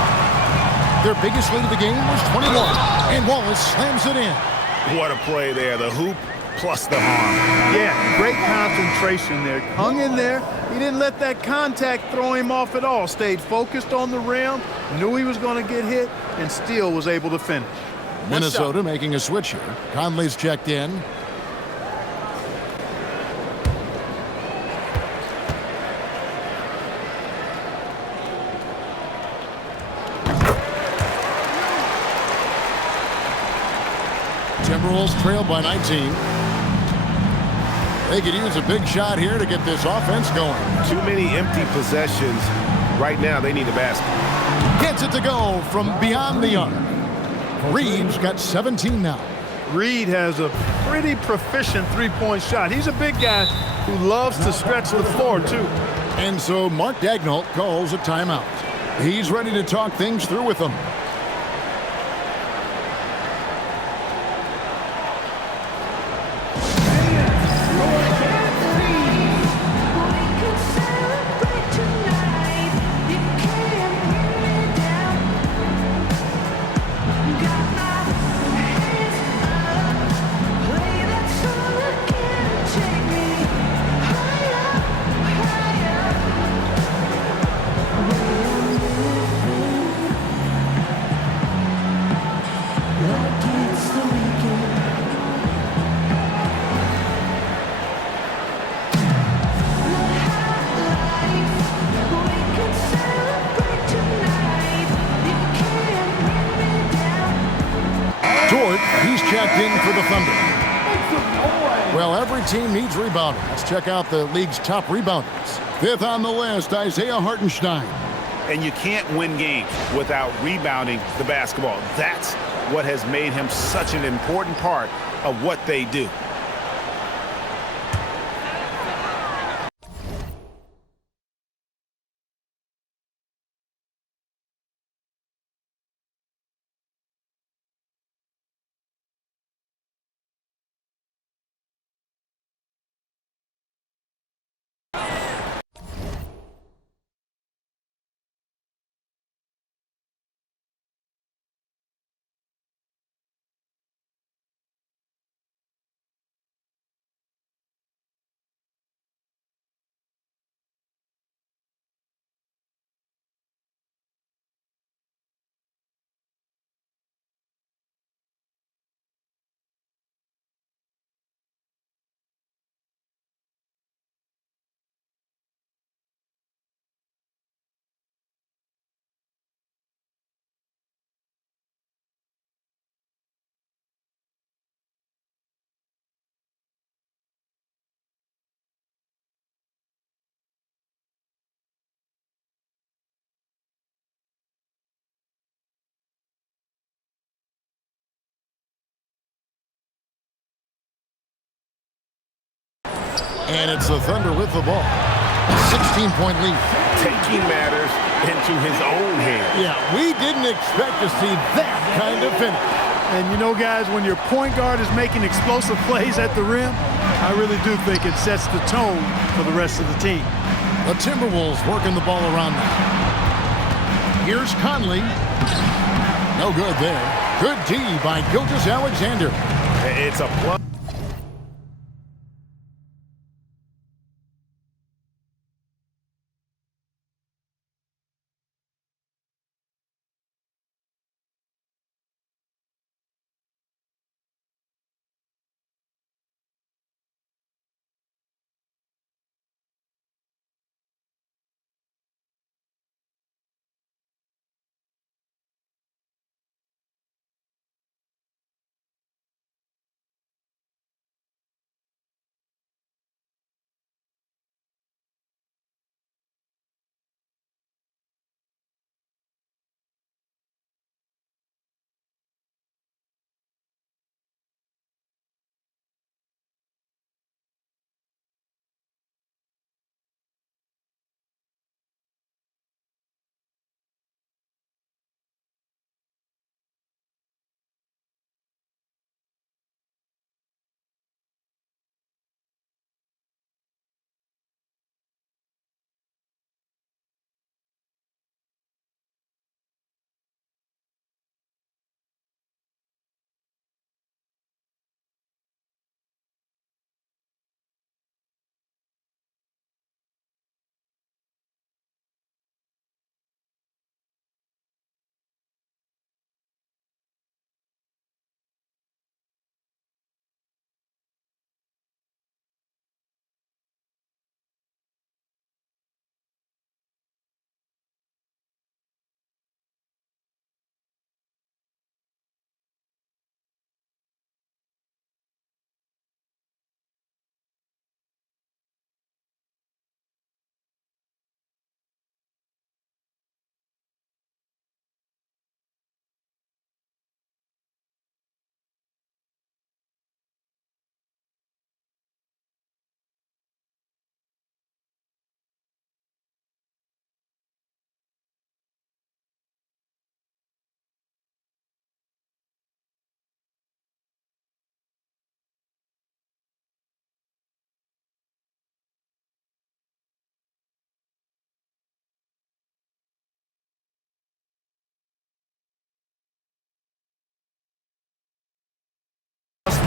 Their biggest lead of the game was 21. And Wallace slams it in. What a play there. The hoop plus the harm. Yeah, great concentration there. Hung in there. He didn't let that contact throw him off at all. Stayed focused on the rim, knew he was going to get hit, and still was able to finish. Minnesota making a switch here. Conley's checked in. Timberwolves trail by 19. They could use a big shot here to get this offense going. Too many empty possessions. Right now, they need a basket. Gets it to go from beyond the arc. Reed's got 17 now. Reed has a pretty proficient three-point shot. He's a big guy who loves to stretch the floor, too. And so Mark Daigneault calls a timeout. He's ready to talk things through with them. He's checked in for the Thunder. Well, every team needs rebounding. Let's check out the league's top rebounders. Fifth on the list, Isaiah Hartenstein. And you can't win games without rebounding the basketball. That's what has made him such an important part of what they do. And it's the Thunder with the ball. A 16-point lead. Taking matters into his own hands. Yeah, we didn't expect to see that kind of finish. And you know, guys, when your point guard is making explosive plays at the rim, I really do think it sets the tone for the rest of the team. The Timberwolves working the ball around now. Here's Conley. No good there. Good D by Gilgeous-Alexander. It's a plus.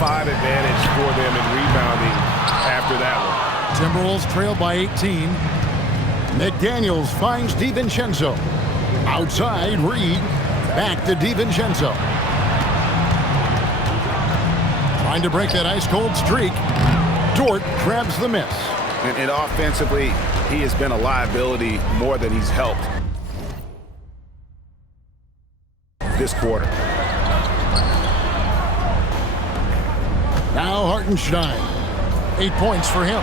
5 advantage for them in rebounding after that one. Timberwolves trail by 18. McDaniels finds DiVincenzo. Outside, Reed. Back to DiVincenzo. Trying to break that ice-cold streak. Dort grabs the miss. And offensively, he has been a liability more than he's helped this quarter. Now Hartenstein. 8 points for him.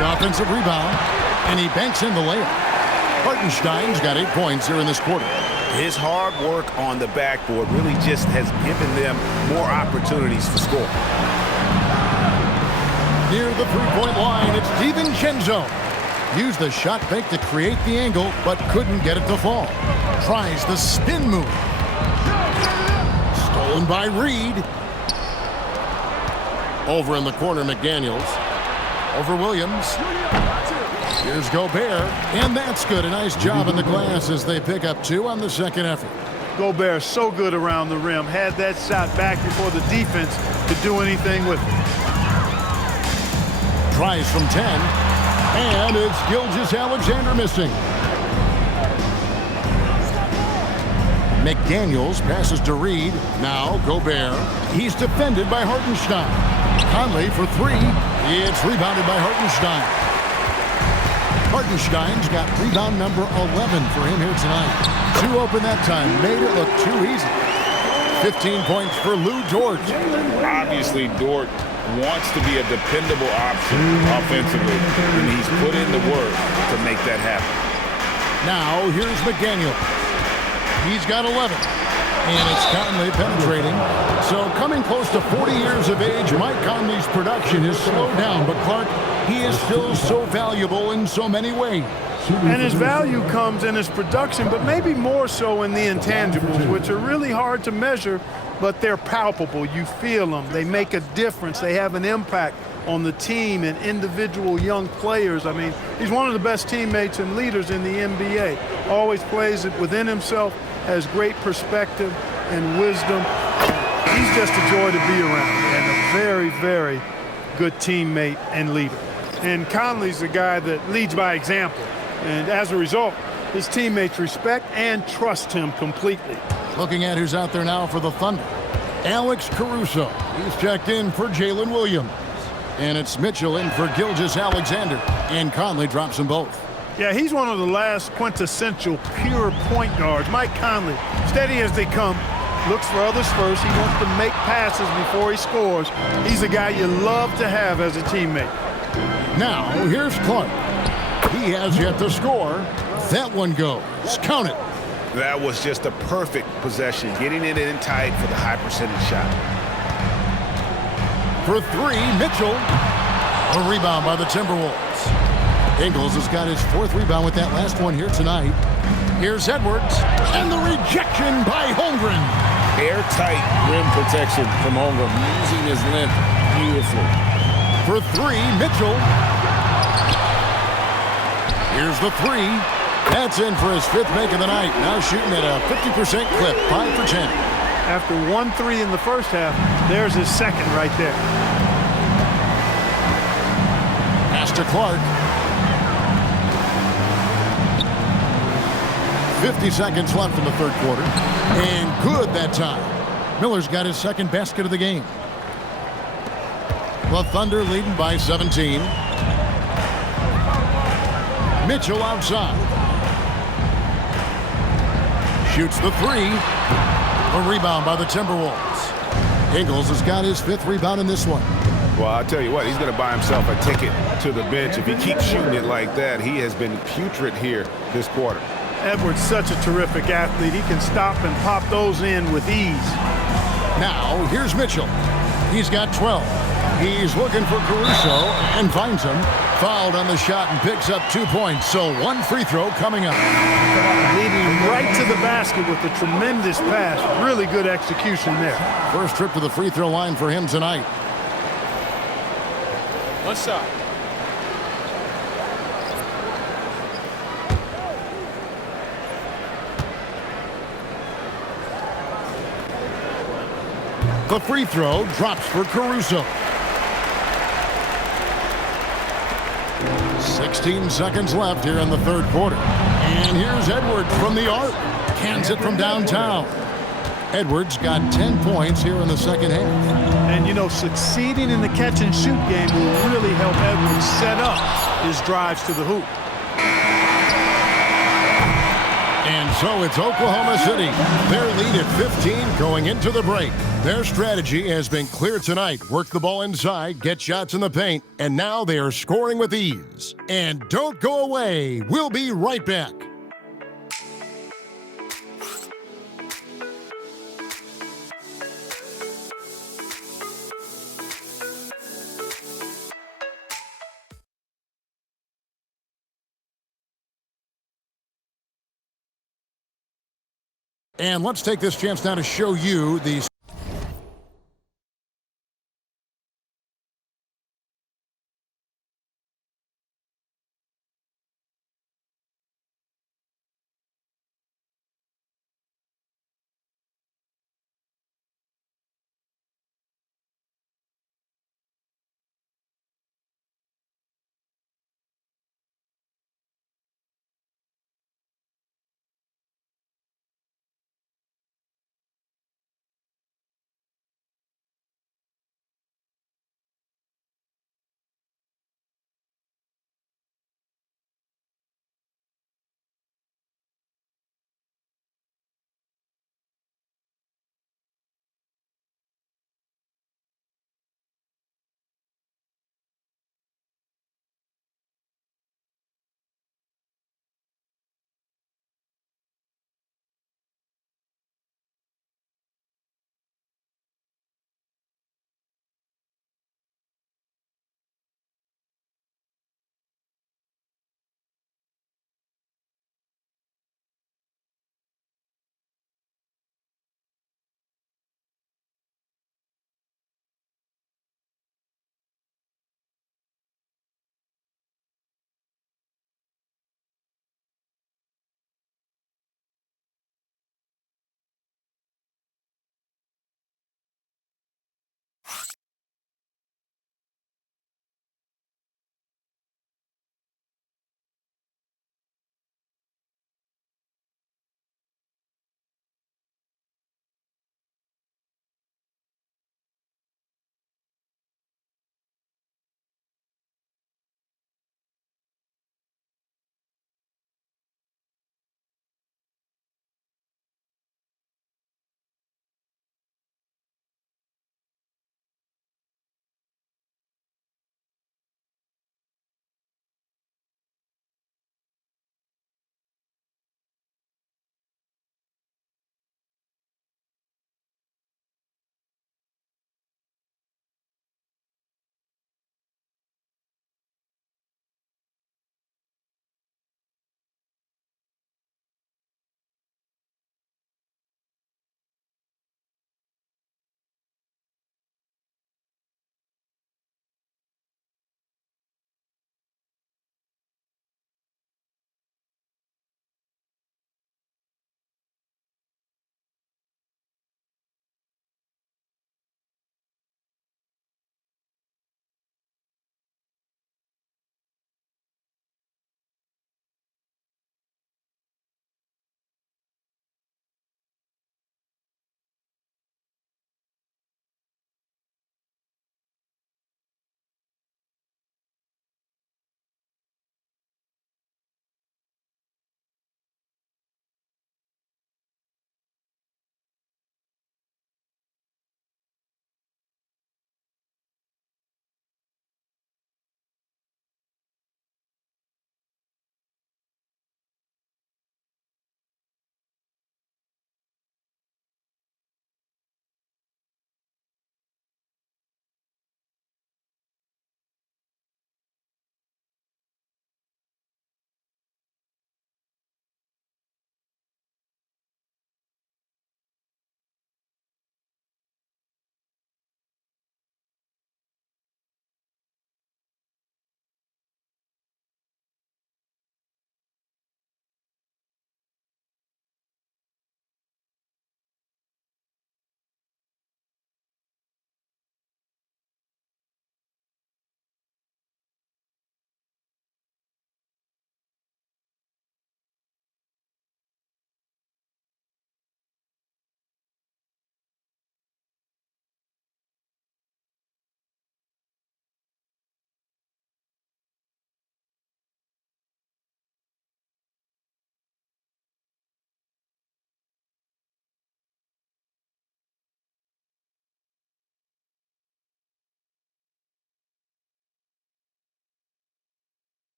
The offensive rebound, and he banks in the layup. Hartenstein's got 8 points here in this quarter. His hard work on the backboard really just has given them more opportunities to score. Near the three-point line, it's DiVincenzo. Used the shot fake to create the angle, but couldn't get it to fall. Tries the spin move. Stolen by Reed. Over in the corner, McDaniels. Over Williams. Here's Gobert, and that's good. A nice job in the glass as they pick up 2 on the second effort. Gobert so good around the rim. Had that shot back before the defense could do anything with it. Tries from 10, and it's Gilgeous-Alexander missing. McDaniels passes to Reed. Now Gobert. He's defended by Hartenstein. Conley for 3. It's rebounded by Hartenstein. Hartenstein's got rebound number 11 for him here tonight. 2 open that time. Made it look too easy. 15 points for Lou Dort. Obviously, Dort wants to be a dependable option offensively, and he's put in the work to make that happen. Now, here's McDaniel. He's got 11, and it's Conley penetrating. So coming close to 40 years of age, Mike Conley's production has slowed down, but Clark, he is still so valuable in so many ways. And his value comes in his production, but maybe more so in the intangibles, which are really hard to measure, but they're palpable. You feel them. They make a difference. They have an impact on the team and individual young players. I mean, he's one of the best teammates and leaders in the NBA. Always plays it within himself, has great perspective and wisdom. He's just a joy to be around and a very, very good teammate and leader. And Conley's a guy that leads by example. And as a result, his teammates respect and trust him completely. Looking at who's out there now for the Thunder. Alex Caruso. He's checked in for Jalen Williams. And it's Mitchell in for Gilgeous-Alexander. And Conley drops them both. Yeah, he's one of the last quintessential pure point guards. Mike Conley, steady as they come, looks for others first. He wants to make passes before he scores. He's a guy you love to have as a teammate. Now, here's Clark. He has yet to score. That one goes. Count it. That was just a perfect possession, getting it in tight for the high percentage shot. For 3, Mitchell. A rebound by the Timberwolves. Ingles has got his 4th rebound with that last one here tonight. Here's Edwards, and the rejection by Holmgren. Airtight rim protection from Holmgren, using his length beautifully. For 3, Mitchell. Here's the 3. That's in for his 5th make of the night. Now shooting at a 50% clip, 5 for 10. After 1 3 in the first half, there's his second right there. Pass to Clark. 50 seconds left in the third quarter. And good that time. Miller's got his 2nd basket of the game. The Thunder leading by 17. Mitchell outside. Shoots the 3. A rebound by the Timberwolves. Ingles has got his 5th rebound in this one. Well, I'll tell you what, he's going to buy himself a ticket to the bench. If he keeps shooting it like that, he has been putrid here this quarter. Edwards, such a terrific athlete. He can stop and pop those in with ease. Now, here's Mitchell. He's got 12. He's looking for Caruso and finds him. Fouled on the shot and picks up 2 points. So 1 free throw coming up. Leading right to the basket with a tremendous pass. Really good execution there. First trip to the free throw line for him tonight. One shot. The free throw drops for Caruso. 16 seconds left here in the third quarter. And here's Edwards from the arc. Cans it from downtown. Edwards got 10 points here in the second half. And, you know, succeeding in the catch-and-shoot game will really help Edwards set up his drives to the hoop. And so it's Oklahoma City. Their lead at 15 going into the break. Their strategy has been clear tonight. Work the ball inside, get shots in the paint, and now they are scoring with ease. And don't go away. We'll be right back. And let's take this chance now to show you the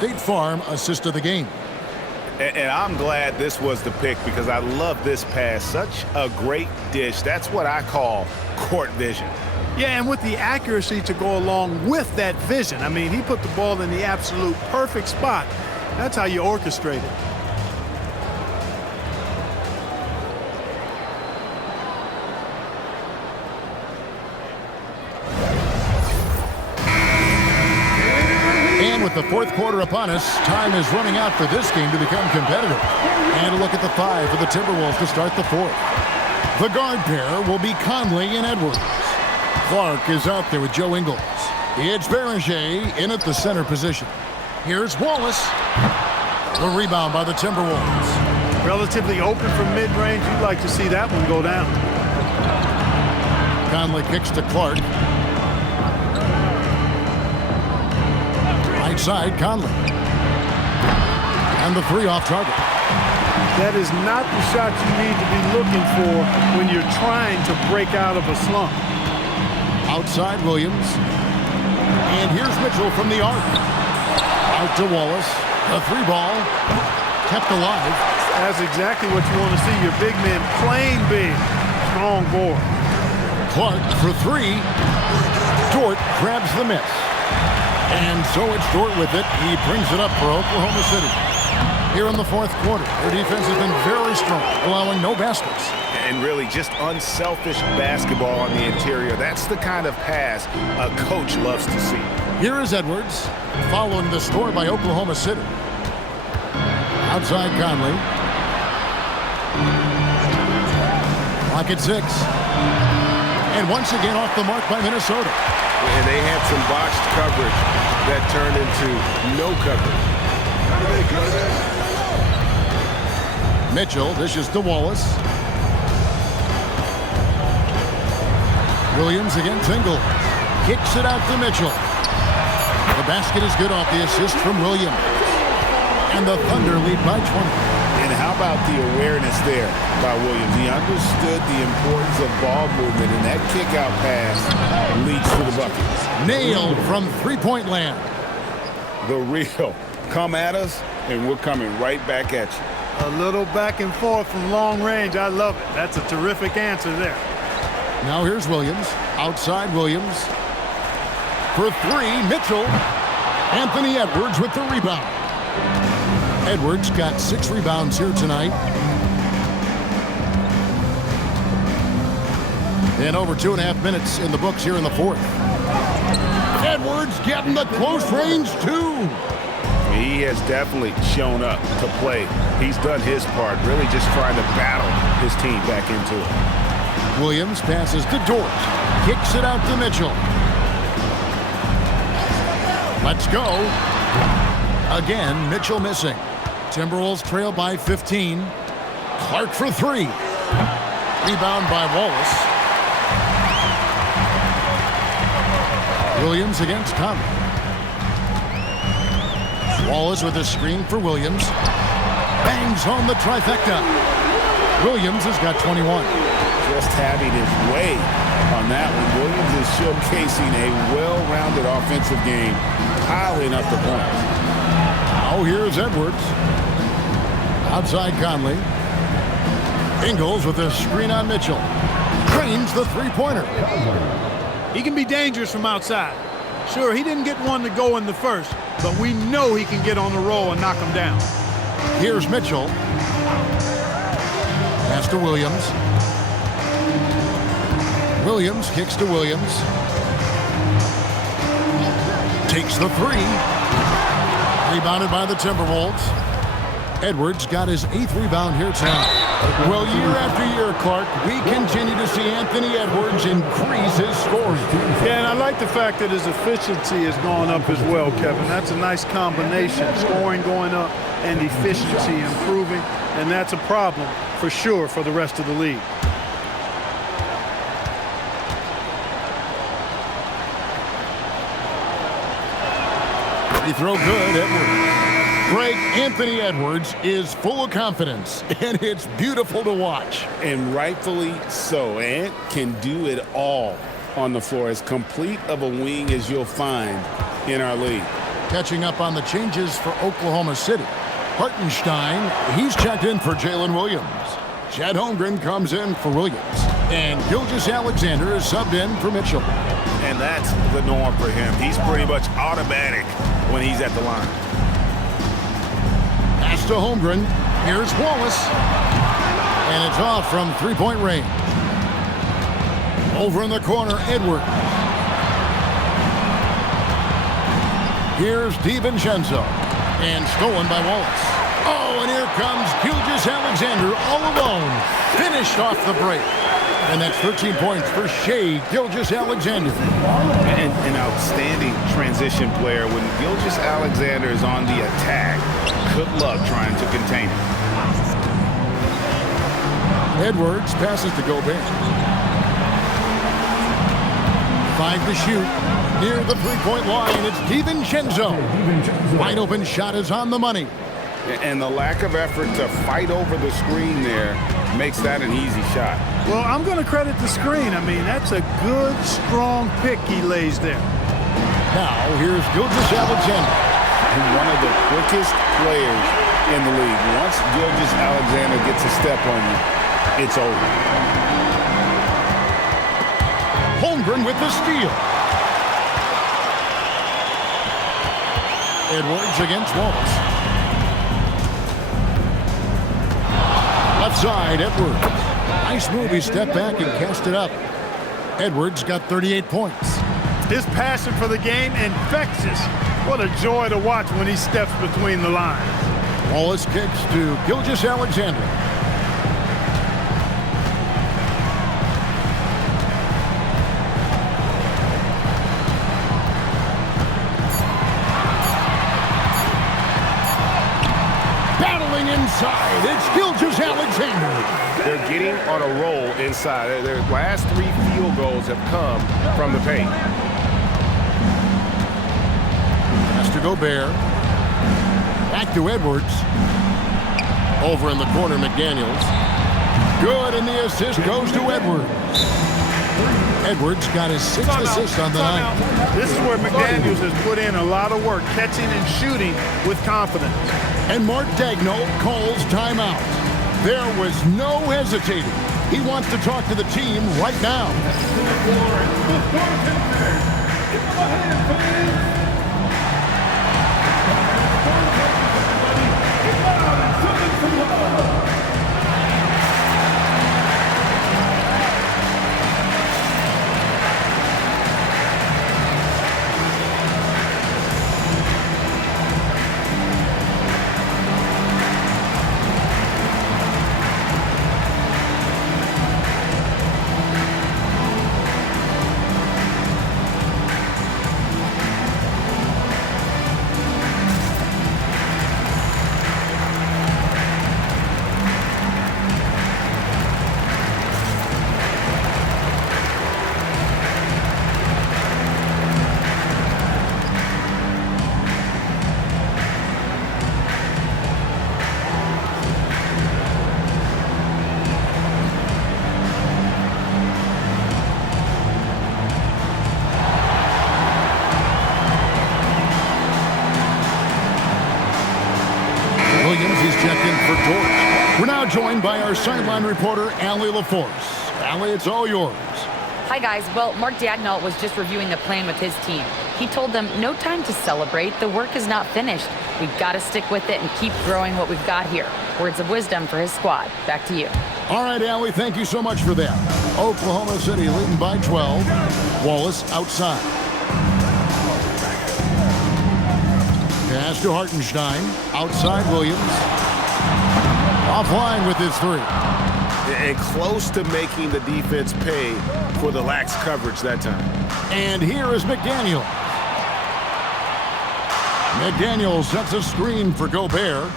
State Farm assist of the game. And I'm glad this was the pick because I love this pass. Such a great dish. That's what I call court vision. Yeah, and with the accuracy to go along with that vision. I mean, he put the ball in the absolute perfect spot. That's how you orchestrate it. And with the fourth quarter upon us, time is running out for this game to become competitive. And a look at the 5 for the Timberwolves to start the fourth. The guard pair will be Conley and Edwards. Clark is out there with Joe Ingles. It's Beringer in at the center position. Here's Wallace. The rebound by the Timberwolves. Relatively open from mid-range. You'd like to see that one go down. Conley kicks to Clark. Right side, Conley. And the 3 off target. That is not the shot you need to be looking for when you're trying to break out of a slump. Outside Williams. And here's Mitchell from the arc. Out to Wallace. A 3 ball. Kept alive. That's exactly what you want to see. Your big men playing big. Strong board. Clark for 3. Dort grabs the miss. And so it's Dort with it. He brings it up for Oklahoma City. Here in the fourth quarter, their defense has been very strong, allowing no baskets. And really just unselfish basketball on the interior. That's the kind of pass a coach loves to see. Here is Edwards, following the score by Oklahoma City. Outside Conley. Clock at 6. And once again off the mark by Minnesota. And they had some botched coverage that turned into no coverage. Mitchell dishes to Wallace. Williams against Ingles. Kicks it out to Mitchell. The basket is good off the assist from Williams. And the Thunder lead by 20. And how about the awareness there by Williams? He understood the importance of ball movement, and that kick-out pass leads to the bucket. Nailed from three-point land. The real. Come at us, and we're coming right back at you. A little back and forth from long range. I love it. That's a terrific answer there. Now here's Williams. Outside Williams. For 3, Mitchell. Anthony Edwards with the rebound. Edwards got 6 rebounds here tonight. And over 2.5 minutes in the books here in the fourth. Edwards getting the close range too. He has definitely shown up to play. He's done his part, really just trying to battle his team back into it. Williams passes to Dort. Kicks it out to Mitchell. Let's go. Again, Mitchell missing. Timberwolves trail by 15. Clark for 3. Rebound by Wallace. Williams against Conley. Wallace with a screen for Williams. Bangs home the trifecta. Williams has got 21. Just having his way on that one. Williams is showcasing a well-rounded offensive game, piling up the points. Now here's Edwards. Outside Conley. Ingles with a screen on Mitchell. Drains the three-pointer. He can be dangerous from outside. Sure, he didn't get one to go in the first, but we know he can get on the roll and knock him down. Here's Mitchell. Pass to Williams. Williams kicks to Williams. Takes the 3. Rebounded by the Timberwolves. Edwards got his 8th rebound here tonight. Well, year after year, Clark, we continue to see Anthony Edwards increase his scoring. Yeah, and I like the fact that his efficiency has gone up as well, Kevin. That's a nice combination. Scoring going up and efficiency improving, and that's a problem for sure for the rest of the league. Free throw good, Edwards. Greg, Anthony Edwards is full of confidence, and it's beautiful to watch. And rightfully so. Ant can do it all on the floor. As complete of a wing as you'll find in our league. Catching up on the changes for Oklahoma City. Hartenstein, he's checked in for Jalen Williams. Chet Holmgren comes in for Williams. And Gilgeous-Alexander is subbed in for Mitchell. And that's the norm for him. He's pretty much automatic when he's at the line. Pass to Holmgren. Here's Wallace. And it's off from three-point range. Over in the corner, Edwards. Here's DiVincenzo. And stolen by Wallace. Oh, and here comes Gilgeous-Alexander all alone. Finished off the break. And that's 13 points for Shai Gilgeous-Alexander. And an outstanding transition player. When Gilgeous-Alexander is on the attack, good luck trying to contain him. Edwards passes to Gobert. 5 to shoot. Near the three-point line, it's DiVincenzo. Wide open shot is on the money. And the lack of effort to fight over the screen there makes that an easy shot. Well, I'm going to credit the screen. I mean, that's a good, strong pick he lays there. Now, here's Gilgeous-Alexander. One of the quickest players in the league. Once Gilgeous-Alexander gets a step on you, it's over. Holmgren with the steal. Edwards against Wallace. Left side, Edwards. Nice move. He stepped back and cast it up. Edwards got 38 points. His passion for the game, infectious. What a joy to watch when he steps between the lines. Wallace kicks to Gilgeous-Alexander. Battling inside, it's Gilgeous-Alexander. They're getting on a roll inside. Their last 3 field goals have come from the paint. Pass to Gobert. Back to Edwards. Over in the corner, McDaniels. Good, and the assist goes to Edwards. Edwards got his 6th assist on the night. This is where McDaniels has put in a lot of work, catching and shooting with confidence. And Mark Daigneault calls timeout. There was no hesitating. He wants to talk to the team right now. Williams is checked in for George. We're now joined by our sideline reporter, Allie LaForce. Allie, it's all yours. Hi, guys. Well, Mark Daigneault was just reviewing the plan with his team. He told them, no time to celebrate. The work is not finished. We've got to stick with it and keep growing what we've got here. Words of wisdom for his squad. Back to you. All right, Allie, thank you so much for that. Oklahoma City leading by 12. Wallace outside. Pass to Hartenstein. Outside Williams. Offline with his 3. And close to making the defense pay for the lax coverage that time. And here is McDaniel. McDaniel sets a screen for Gobert.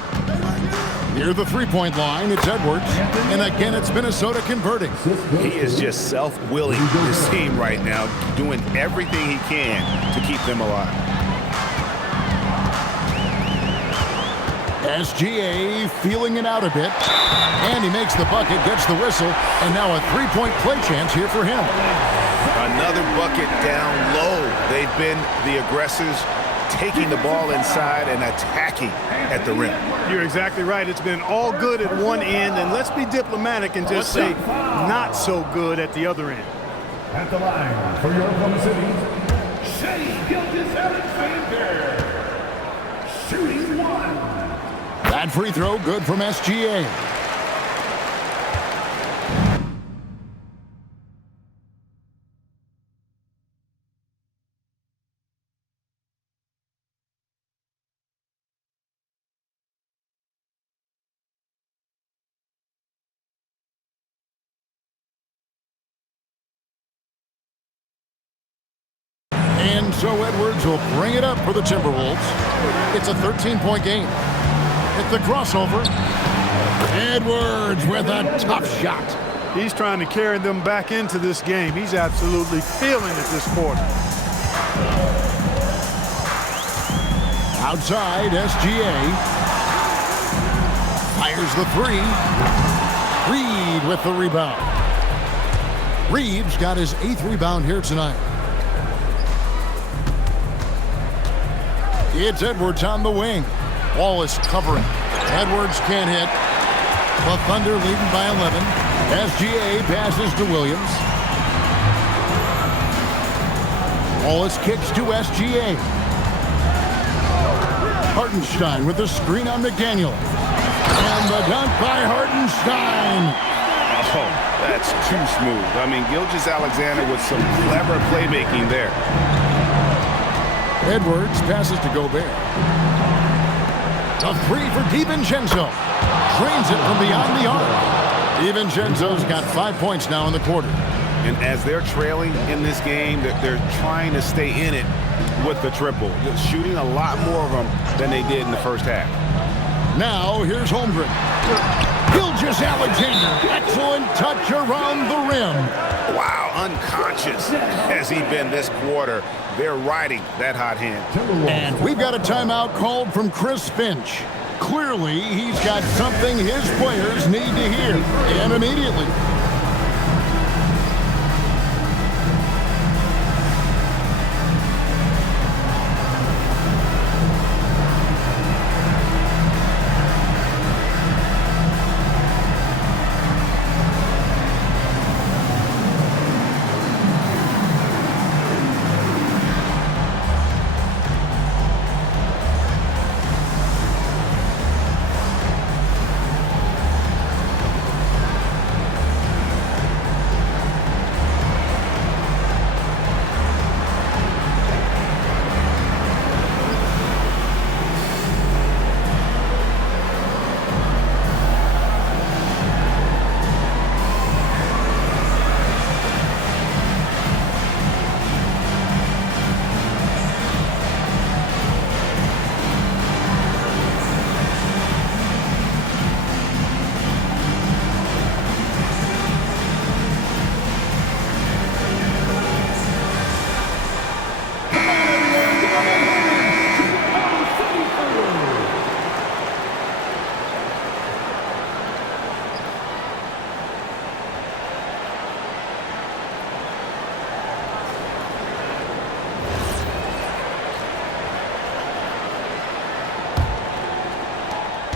Near the three-point line, it's Edwards. And again, it's Minnesota converting. He is just self-willing this team right now, doing everything he can to keep them alive. SGA feeling it out a bit. And he makes the bucket, gets the whistle, and now a three-point play chance here for him. Another bucket down low. They've been the aggressors taking the ball inside and attacking at the rim. You're exactly right. It's been all good at one end, and let's be diplomatic and just say not so good at the other end. At the line for your Oklahoma City, Shea Gilgeous-Alexander, shooting one. That free throw good from SGA. And so Edwards will bring it up for the Timberwolves. It's a 13-point game. At the crossover, Edwards with a tough shot. He's trying to carry them back into this game. He's absolutely feeling it this quarter. Outside, SGA fires the three. Reed with the rebound. Reeves got his 8th rebound here tonight. It's Edwards on the wing. Wallace covering. Edwards can't hit. The Thunder leading by 11. SGA passes to Williams. Wallace kicks to SGA. Hartenstein with the screen on McDaniel. And the dunk by Hartenstein. Oh, that's too smooth. I mean, Gilgeous-Alexander with some clever playmaking there. Edwards passes to Gobert. A three for DiVincenzo. Drains it from beyond the arc. DiVincenzo's got 5 points now in the quarter. And as they're trailing in this game, they're trying to stay in it with the triple. They're shooting a lot more of them than they did in the first half. Now, here's Holmgren. Gilgeous-Alexander. Excellent touch around the rim. Wow, unconscious has he been this quarter. They're riding that hot hand. And we've got a timeout called from Chris Finch. Clearly, he's got something his players need to hear, and immediately.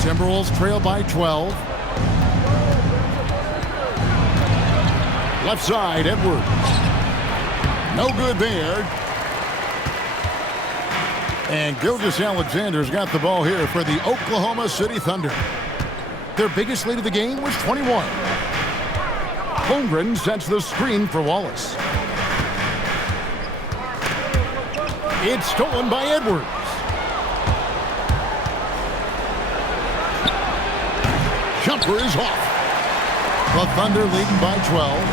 Timberwolves trail by 12. Left side, Edwards. No good there. And Gilgeous-Alexander's got the ball here for the Oklahoma City Thunder. Their biggest lead of the game was 21. Holmgren sets the screen for Wallace. It's stolen by Edwards. Jumper is off. The Thunder leading by 12.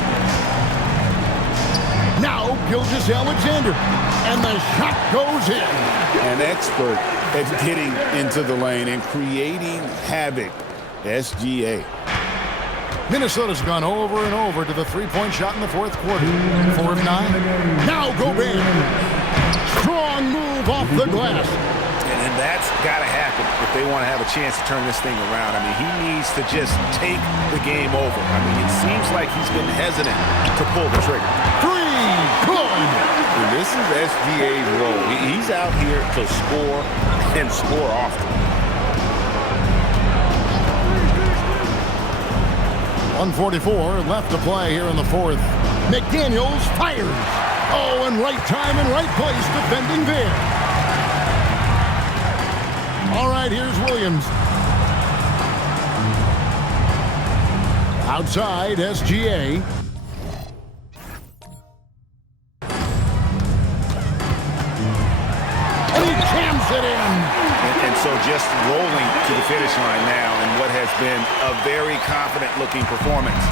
Now Gilgeous-Alexander. And the shot goes in. An expert at getting into the lane and creating havoc. SGA. Minnesota's gone over and over to the three-point shot in the fourth quarter. 4 of 9. Now Gobert. Strong move off the glass. And that's got to happen if they want to have a chance to turn this thing around. I mean, he needs to just take the game over. I mean, it seems like he's been hesitant to pull the trigger. Three Good. And this is SGA's role. He's out here to score and score often. 1:44 left to play here in the fourth. McDaniels fires. Oh, and right time and right place defending there. All right, here's Williams. Outside, SGA. And he jams it in. And so just rolling to the finish line now in what has been a very confident-looking performance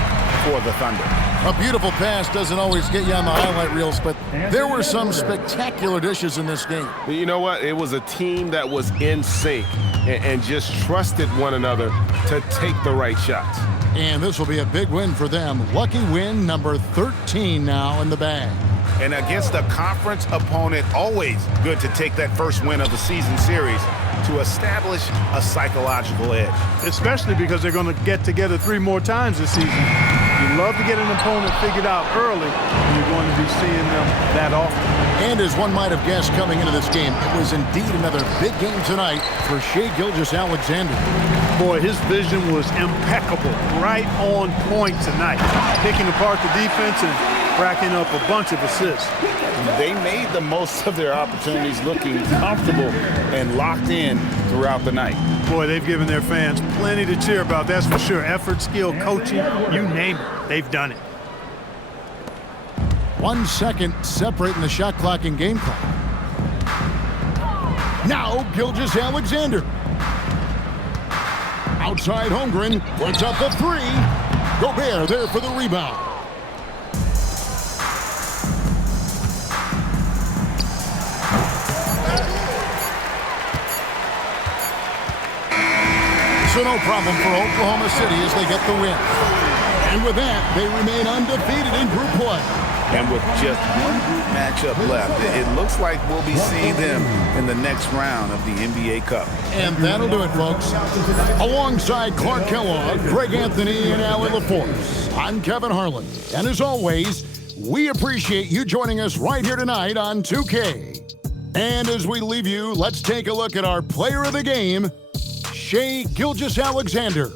for the Thunder. A beautiful pass doesn't always get you on the highlight reels, but there were some spectacular dishes in this game. You know what? It was a team that was in sync and just trusted one another to take the right shots. And this will be a big win for them. Lucky win number 13 now in the bag. And against a conference opponent, always good to take that first win of the season series to establish a psychological edge. Especially because they're going to get together 3 more times this season. You love to get an opponent figured out early, and you're going to be seeing them that often. And as one might have guessed coming into this game, it was indeed another big game tonight for Shai Gilgeous-Alexander. Boy, his vision was impeccable, right on point tonight. Picking apart the defense and racking up a bunch of assists. They made the most of their opportunities, looking comfortable and locked in throughout the night. Boy, they've given their fans plenty to cheer about, that's for sure. Effort, skill, coaching, you name it, they've done it. 1 second separating the shot clock and game clock. Now Gilgeous-Alexander. Outside Holmgren puts up the 3. Gobert there for the rebound. So no problem for Oklahoma City as they get the win. And with that, they remain undefeated in group play. And with just one group matchup left, it looks like we'll be seeing them in the next round of the NBA Cup. And that'll do it, folks. Alongside Clark Kellogg, Greg Anthony, and Allie LaForce, I'm Kevin Harlan. And as always, we appreciate you joining us right here tonight on 2K. And as we leave you, let's take a look at our player of the game, Shai Gilgeous-Alexander.